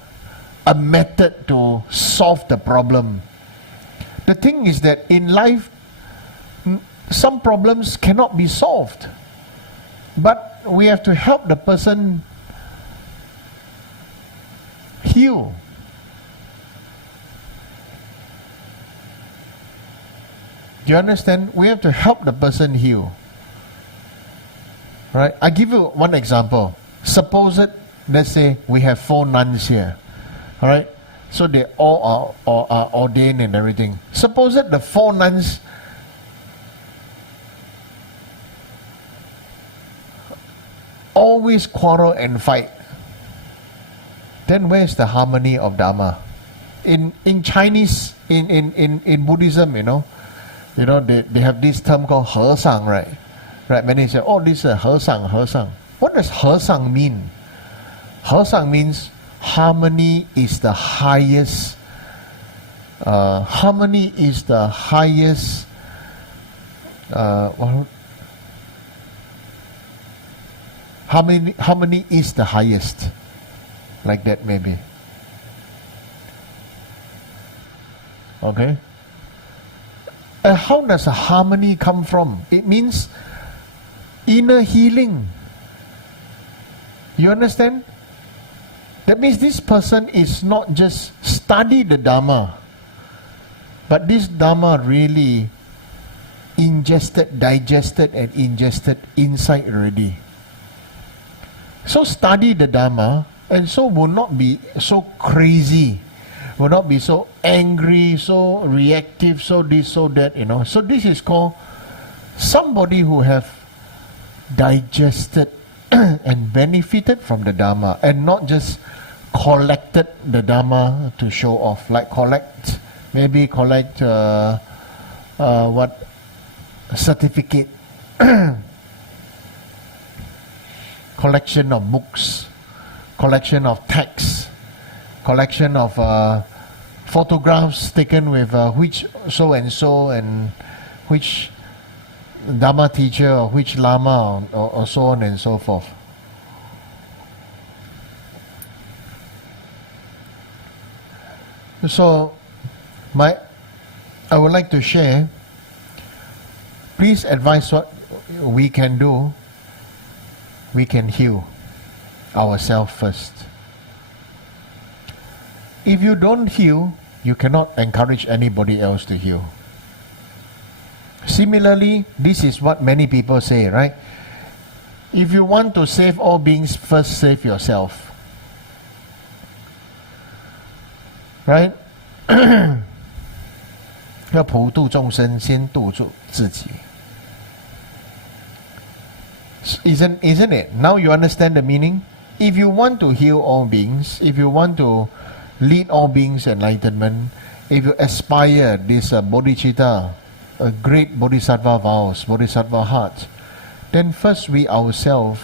a method to solve the problem. The thing is that in life, some problems cannot be solved. But we have to help the person heal. Do you understand? We have to help the person heal. Right? I give you one example. Suppose let's say we have 4 nuns here. Alright? So they all are ordained and everything. Suppose the 4 nuns always quarrel and fight. Then where's the harmony of Dharma? In Chinese, in Buddhism, they have this term called He Sang, right? Right? Many say, oh, this is He Sang, He Sang. What does He Sang mean? He Sang means harmony is the highest. Harmony is the highest. Harmony is the highest. Like that maybe. Okay? How does a harmony come from? It means inner healing. You understand? That means this person is not just study the Dharma, but this Dharma really digested and ingested inside already. So study the Dharma, and so will not be so crazy, will not be so angry, so reactive, so this, so that, So this is called somebody who have digested and benefited from the Dharma, and not just collected the Dharma to show off, like collect what certificate, collection of books, collection of texts, collection of photographs taken with which so and so and which Dharma teacher or which Lama or so on and so forth. So I would like to share, please advise what we can do. We can heal ourselves first. If you don't heal, you cannot encourage anybody else to heal. Similarly, this is what many people say, right? If you want to save all beings, first save yourself. Right? 要普度众生，先度住自己。Isn't it? Now you understand the meaning? If you want to heal all beings, if you want to lead all beings enlightenment, if you aspire this bodhicitta, a great bodhisattva vows, bodhisattva heart, then first we ourselves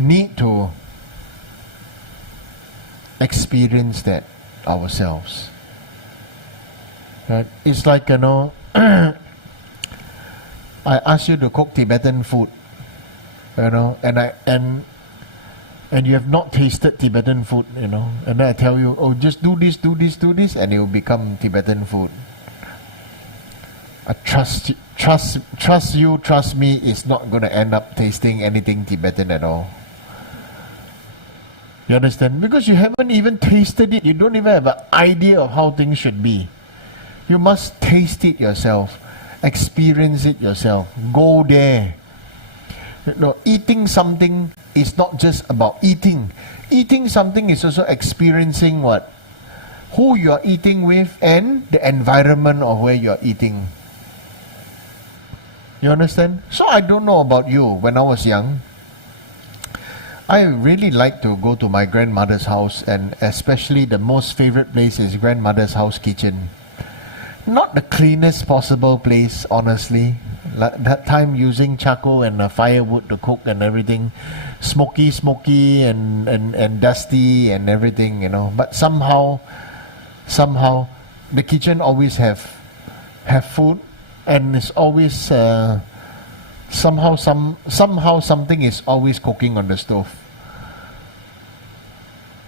need to experience that ourselves. Right? It's like, I ask you to cook Tibetan food, and you have not tasted Tibetan food, and then I tell you, oh, just do this, and it will become Tibetan food. I trust me, it's not going to end up tasting anything Tibetan at all. You understand? Because you haven't even tasted it, you don't even have an idea of how things should be. You must taste it yourself, experience it yourself, go there. Eating something is not just about eating. Eating something is also experiencing what? Who you are eating with and the environment of where you are eating. You understand? So I don't know about you. When I was young, I really like to go to my grandmother's house, and especially the most favorite place is grandmother's house kitchen. Not the cleanest possible place, honestly. That time using charcoal and firewood to cook and everything, smoky and dusty and everything, But somehow, the kitchen always have food, and it's always somehow something is always cooking on the stove.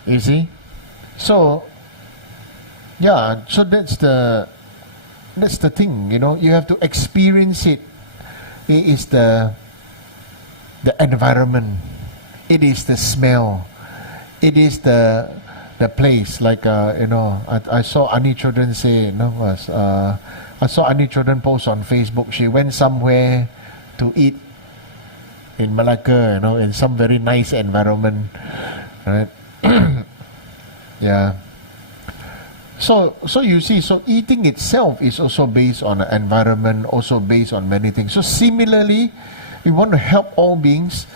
You see? So yeah, so that's the thing, you have to experience it. It is the environment, it is the smell, it is the place. Like I saw Ani Children say, I saw Ani Children post on Facebook. She went somewhere to eat in Malacca, in some very nice environment, right? Yeah. So you see, so eating itself is also based on the environment, also based on many things. So similarly, we want to help all beings.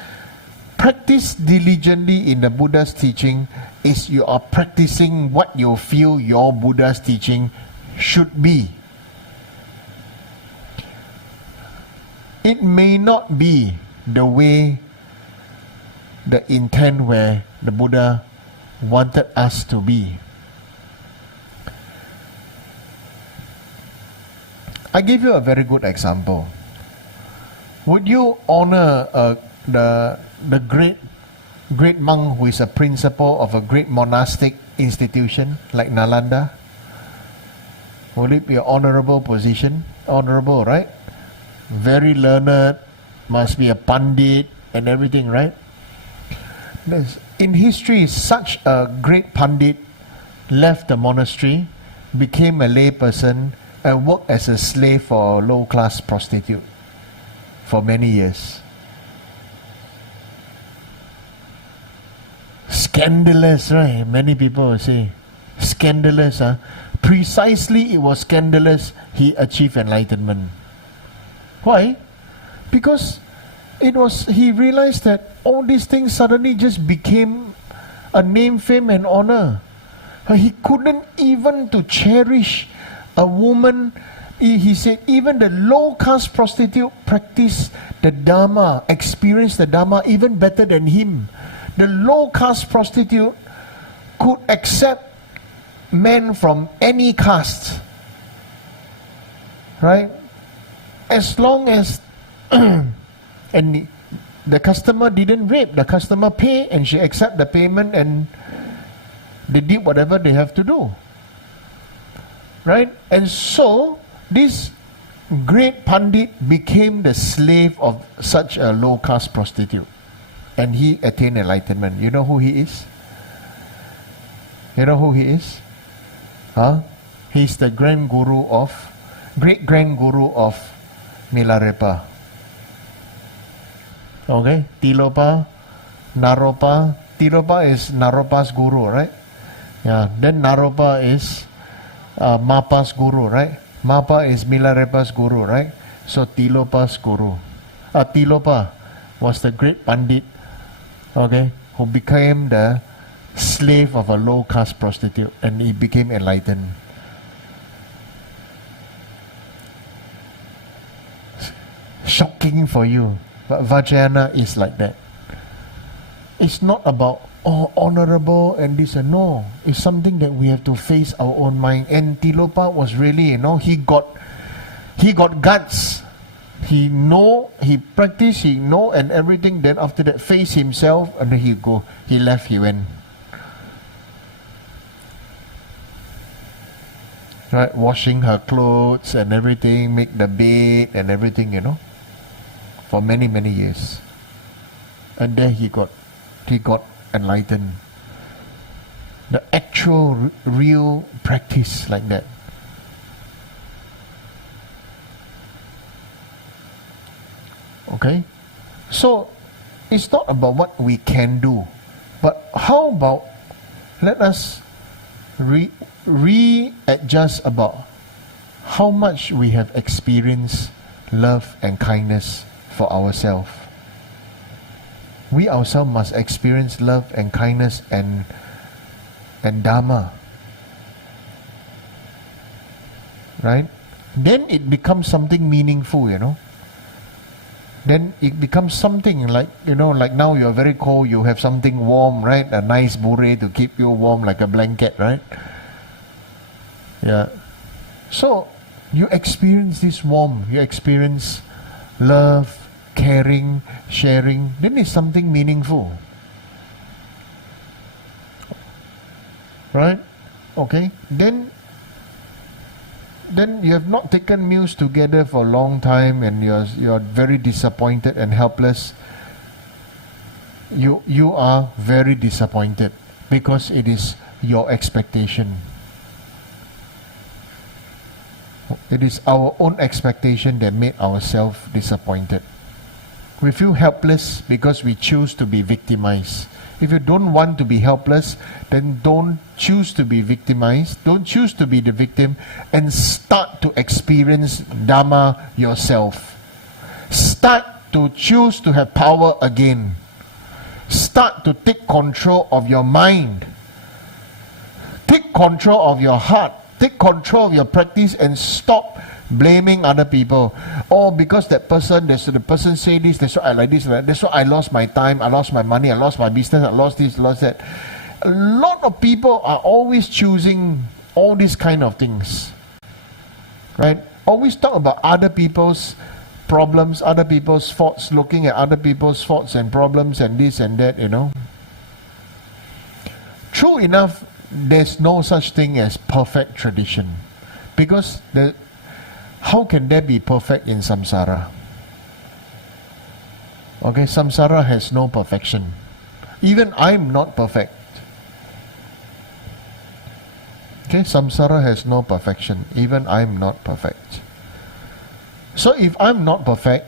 Practice diligently in the Buddha's teaching is you are practicing what you feel your Buddha's teaching should be. It may not be the way, the intent where the Buddha wanted us to be. I give you a very good example. Would you honor the great monk who is a principal of a great monastic institution like Nalanda? Will it be an honorable position? Honorable, right? Very learned, must be a pandit and everything, right? In history, such a great pandit left the monastery, became a lay person, and worked as a slave for a low-class prostitute for many years. Scandalous, right? Many people will say, scandalous. Precisely it was scandalous he achieved enlightenment. Why? Because he realized that all these things suddenly just became a name, fame and honor. He couldn't even to cherish a woman. He said even the low-caste prostitute practiced the Dharma, experienced the Dharma even better than him. The low-caste prostitute could accept men from any caste, right? As long as and the customer didn't rape, the customer pay and she accept the payment and they did whatever they have to do, right? And so this great pandit became the slave of such a low-caste prostitute, and he attained enlightenment. You know who he is? You know who he is? He's the great guru of Milarepa. Okay, Tilopa, Naropa. Tilopa is Naropa's guru, right? Yeah. Then Naropa is Mapa's guru, right? Mapa is Milarepa's guru, right? So Tilopa's guru. Tilopa was the great pandit, okay, who became the slave of a low-caste prostitute, and he became enlightened. Shocking for you, but Vajrayana is like that. It's not about honorable and this and no. It's something that we have to face our own mind. And Tilopa was really, he got guts. He practiced, he know and everything. Then after that, face himself, and then he left, he went. Right, washing her clothes and everything, make the bed and everything, for many, many years. And then he got enlightened. The actual, real practice like that. Okay? So, it's not about what we can do, but how about let us readjust about how much we have experienced love and kindness for ourselves. We ourselves must experience love and kindness and Dharma. Right? Then it becomes something meaningful, Then it becomes something like, like now you're very cold, you have something warm, right? A nice bure to keep you warm like a blanket, right? Yeah. So, you experience this warmth, you experience love, caring, sharing, then it's something meaningful. Right? Okay? Then you have not taken meals together for a long time and you're very disappointed and helpless. You are very disappointed because it is your expectation. It is our own expectation that made ourselves disappointed. We feel helpless because we choose to be victimized. If you don't want to be helpless, then don't choose to be victimized. Don't choose to be the victim and start to experience Dharma yourself. Start to choose to have power again. Start to take control of your mind. Take control of your heart. Take control of your practice and stop blaming other people. Oh, because the person say this, that's why I like this, that's why I lost my time, I lost my money, I lost my business, I lost this, lost that. A lot of people are always choosing all these kind of things. Right? always talk about other people's problems, other people's faults, looking at other people's faults and problems and this and that, True enough, there's no such thing as perfect tradition. Because how can there be perfect in samsara? Okay, samsara has no perfection. Even I'm not perfect. Okay, samsara has no perfection. Even I'm not perfect. So if I'm not perfect,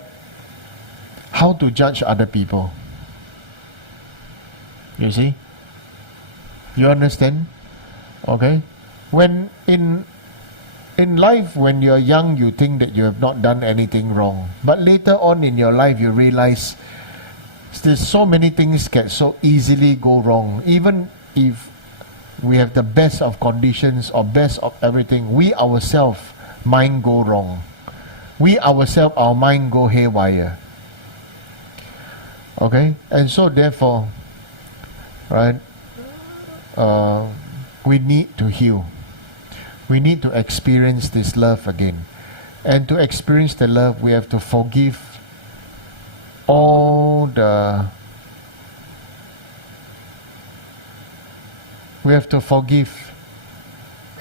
how to judge other people? You see? You understand? Okay? When in life, when you're young, you think that you have not done anything wrong. But later on in your life, you realize there's so many things can so easily go wrong. Even if we have the best of conditions or best of everything, we ourselves mind go wrong. We ourselves, our mind go haywire. Okay? And so therefore, right, we need to heal. We need to experience this love again. And to experience the love, we have to forgive all the... We have to forgive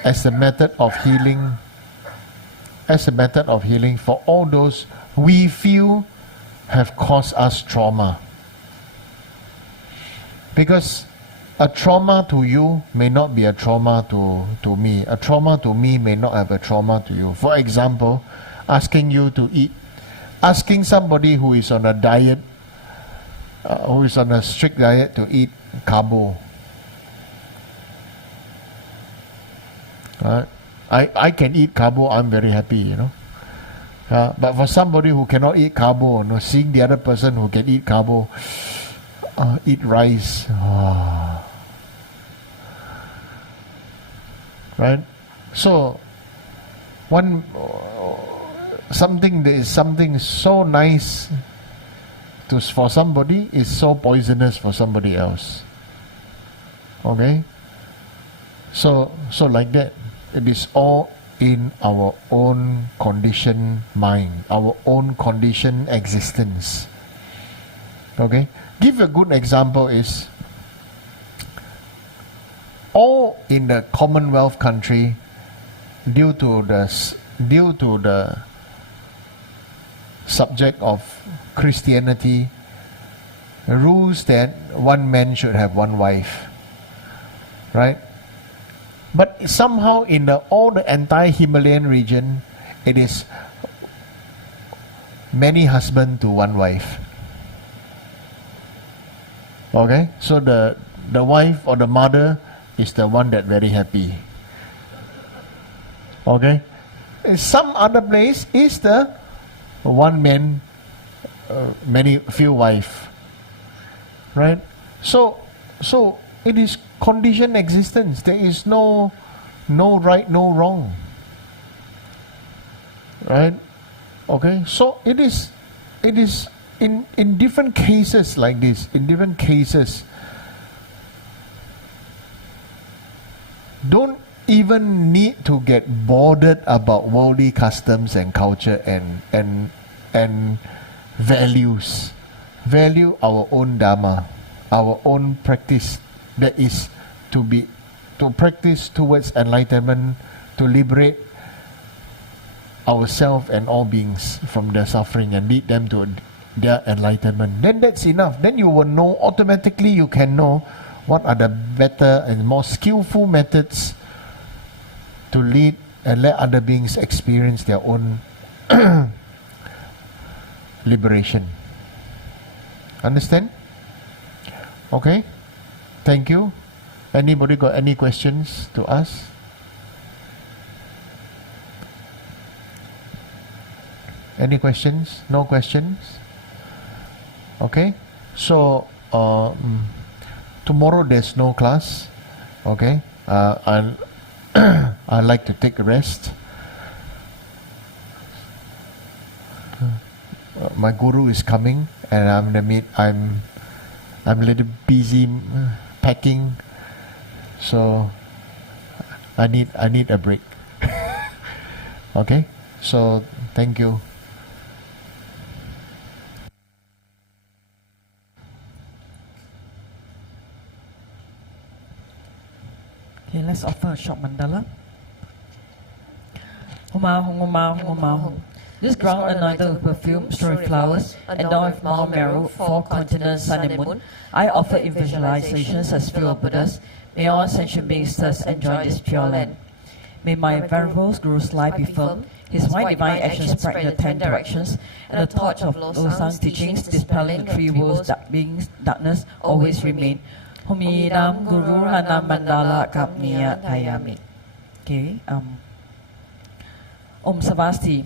as a method of healing, for all those we feel have caused us trauma. Because a trauma to you may not be a trauma to me. A trauma to me may not have a trauma to you. For example, asking somebody who is on a diet, who is on a strict diet to eat carbo. I can eat carbo, I'm very happy, but for somebody who cannot eat carbo, seeing the other person who can eat carbo, eat rice, right? So, something so nice for somebody is so poisonous for somebody else. Okay? So like that. It is all in our own conditioned mind, our own conditioned existence. Okay? Give a good example is, all in the Commonwealth country, due to the subject of Christianity, rules that one man should have one wife. Right? But somehow in all the entire Himalayan region, it is many husbands to one wife. Okay? So the wife or the mother is the one that very happy. Okay? In some other place is the one man, few wife. Right? So it is conditioned existence. There is no right, no wrong. Right? Okay? So it is in different cases like this, in different cases, don't even need to get bothered about worldly customs and culture and values. Value our own Dharma, our own practice. That is to practice towards enlightenment, to liberate ourselves and all beings from their suffering and lead them to their enlightenment. Then that's enough. Then you will know, automatically you can know what are the better and more skillful methods to lead and let other beings experience their own liberation. Understand? Okay? Thank you. Anybody got any questions to ask? Any questions? No questions? Okay. So tomorrow there's no class. Okay. I'd like to take a rest. My guru is coming, and I'm a little busy packing, so I need a break. Okay, So, thank you. Okay, let's offer a short mandala. Huma hum, huma hum, huma hum. This ground anointed with perfume, strewn with flowers, adorned with Mount Meru, 4 continents, sun and moon. I offer in visualizations as pure Buddhas. May all sentient beings thus enjoy this pure land. May my venerable Guru's life be firm, his white divine actions spread in the 10 directions, and the torch of Losang's teachings dispelling 3 worlds darkness always remain. Humidam Guru Hanam Mandala Kapniya Tayami. Okay, Om Savasti.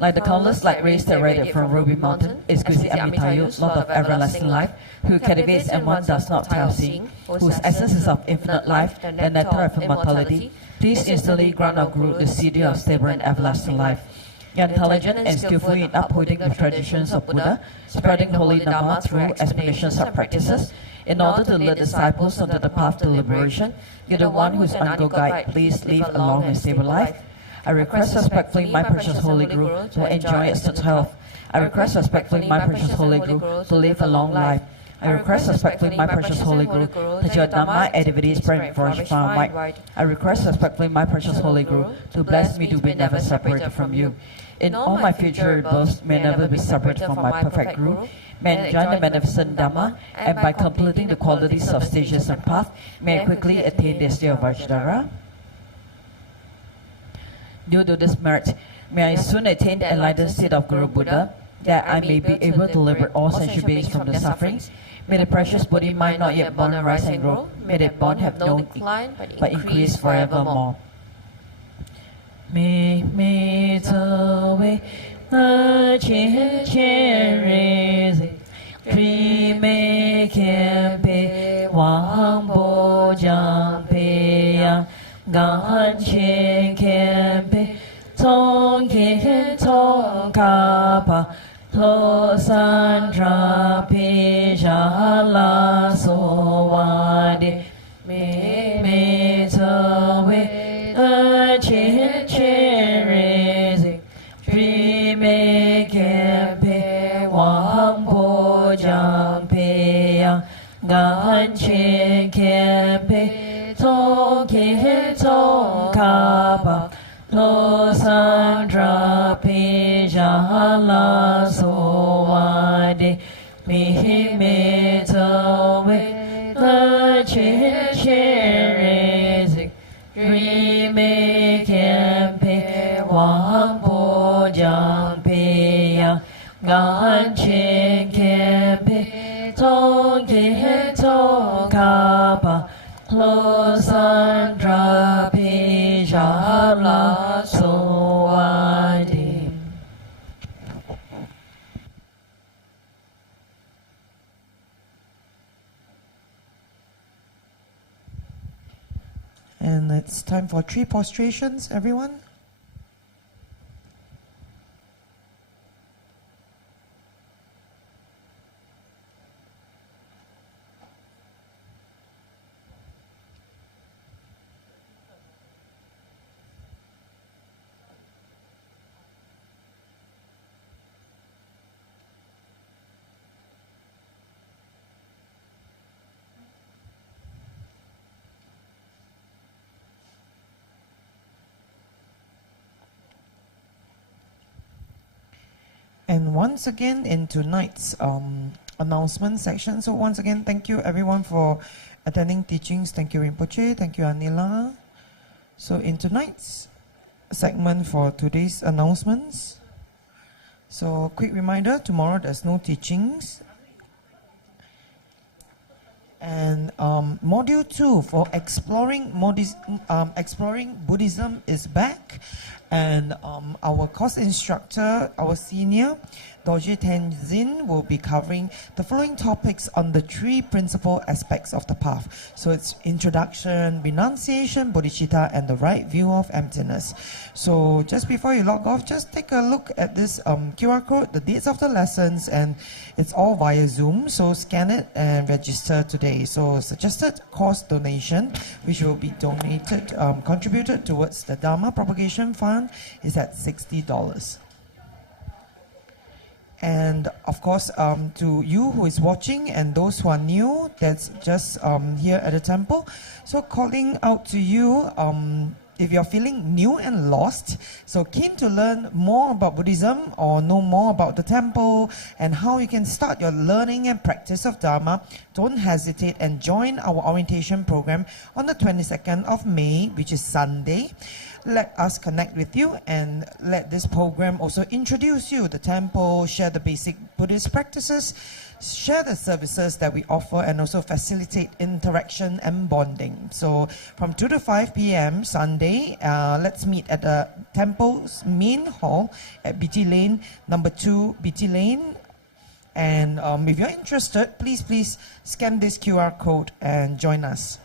Like the countless light rays that radiate from Ruby Mountain, is Gusi Amitayu, Lord of everlasting life, who cultivates and one does not tire of seeing, whose essence is of infinite life, the nectar of immortality. Please instantly grant our Guru the city of stable and everlasting life. Intelligent and skillful in upholding the traditions of Buddha, spreading the holy Dharma through explanations of practices, in order to lead disciples onto the path to liberation. You're the one who is an uncle guide. Please live a long and stable life. I request respectfully my precious Holy Guru to enjoy esteemed health. I request respectfully my precious Holy Guru to live a long life. I request respectfully my precious Holy Guru that your Dharma activities spread far and wide. I request respectfully my precious Holy Guru to bless me to be never separated from you. In all my future births, may never be separated from my perfect Guru. May I enjoy the magnificent Dharma, and by completing the qualities of stages and path, may I quickly attain the state of Vajradhara. Due to this merit, may I soon attain the enlightened state of Guru Buddha, that I may be able to liberate all sentient beings from the sufferings. May the precious Bodhi mind not yet born rise and grow. May the born have no decline, but increase forevermore. Me to we the chen raising, tree me can be wang bo jang pe yang. Gan chen can be tong kin tong ka pa lo san tra pi ja la so wa de me to we a chen raising tree me can be wang bo jang pe yang gan chen can be tong ka pa lo san tra pi ja la so wa de me to we the chen raising dream me can pe wang bo jang pe yang gan chen can pe tong ka pa lo san tra pi ja la so wa de. And it's time for 3 prostrations, everyone. And once again, in tonight's announcement section, so once again, thank you everyone for attending teachings. Thank you Rinpoche, thank you Anila. So in tonight's segment for today's announcements, so quick reminder, tomorrow there's no teachings. And module 2 for exploring Buddhism is back. And our course instructor, our senior, Dorje Tenzin, will be covering the following topics on the 3 principal aspects of the path. So it's introduction, renunciation, bodhicitta, and the right view of emptiness. So just before you log off, just take a look at this QR code, the dates of the lessons, and it's all via Zoom. So scan it and register today. So suggested course donation, which will be contributed towards the Dharma Propagation Fund, Ramadan is at $60. And of course, to you who is watching and those who are new, that's just here at the temple. So calling out to you, if you're feeling new and lost, so keen to learn more about Buddhism or know more about the temple and how you can start your learning and practice of Dharma, don't hesitate and join our orientation program on the 22nd of May, which is Sunday. Let us connect with you and let this program also introduce you the temple, share the basic Buddhist practices, share the services that we offer, and also facilitate interaction and bonding. So from 2 to 5 p.m. Sunday, let's meet at the temple's main hall at BT Lane, number 2 BT Lane. And if you're interested, please scan this QR code and join us.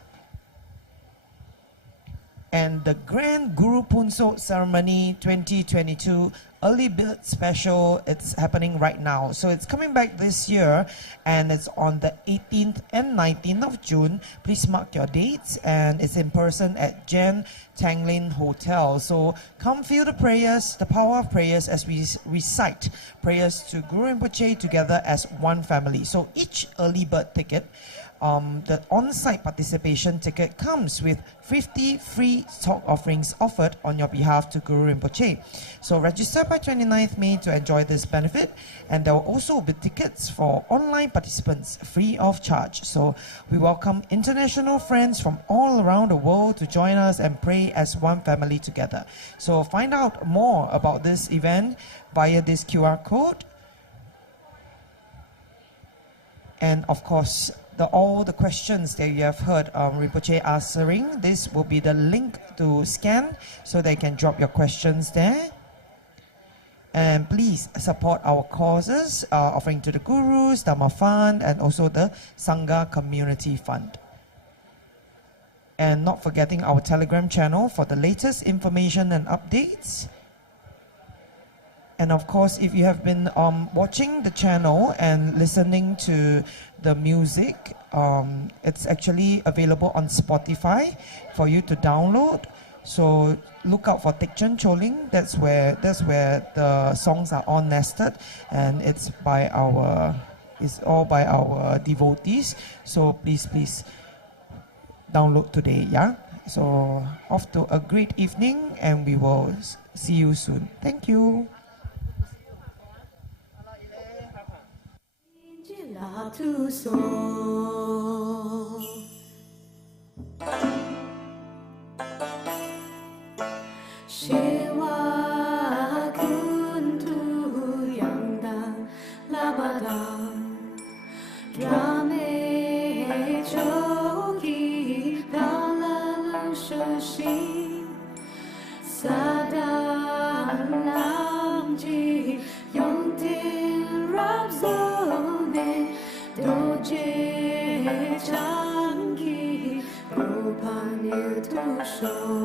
And the Grand Guru Punso Ceremony 2022 Early Bird Special, it's happening right now. So it's coming back this year, and it's on the 18th and 19th of June. Please mark your dates, and it's in person at Jen Tanglin Hotel. So come feel the prayers, the power of prayers as we recite prayers to Guru Rinpoche together as one family. So each early bird ticket, the on-site participation ticket comes with 50 free talk offerings offered on your behalf to Guru Rinpoche. So register by 29th May to enjoy this benefit, and there will also be tickets for online participants free of charge. So we welcome international friends from all around the world to join us and pray as one family together. So find out more about this event via this QR code. And of course, all the questions that you have heard Rinpoche answering, this will be the link to scan so they can drop your questions there. And please support our causes, offering to the Gurus, Dharma Fund, and also the Sangha Community Fund. And not forgetting our Telegram channel for the latest information and updates. And of course, if you have been watching the channel and listening to the music, it's actually available on Spotify for you to download. So look out for Tikchen Choling. That's where the songs are all nested, and it's all by our devotees. So please download today. Yeah. So off to a great evening, and we will see you soon. Thank you. To soul. Shiva kuntu yanda labada Rame choki dalalu shoshi Sadalamji yongtin rabzone Doje changi Gopanya to show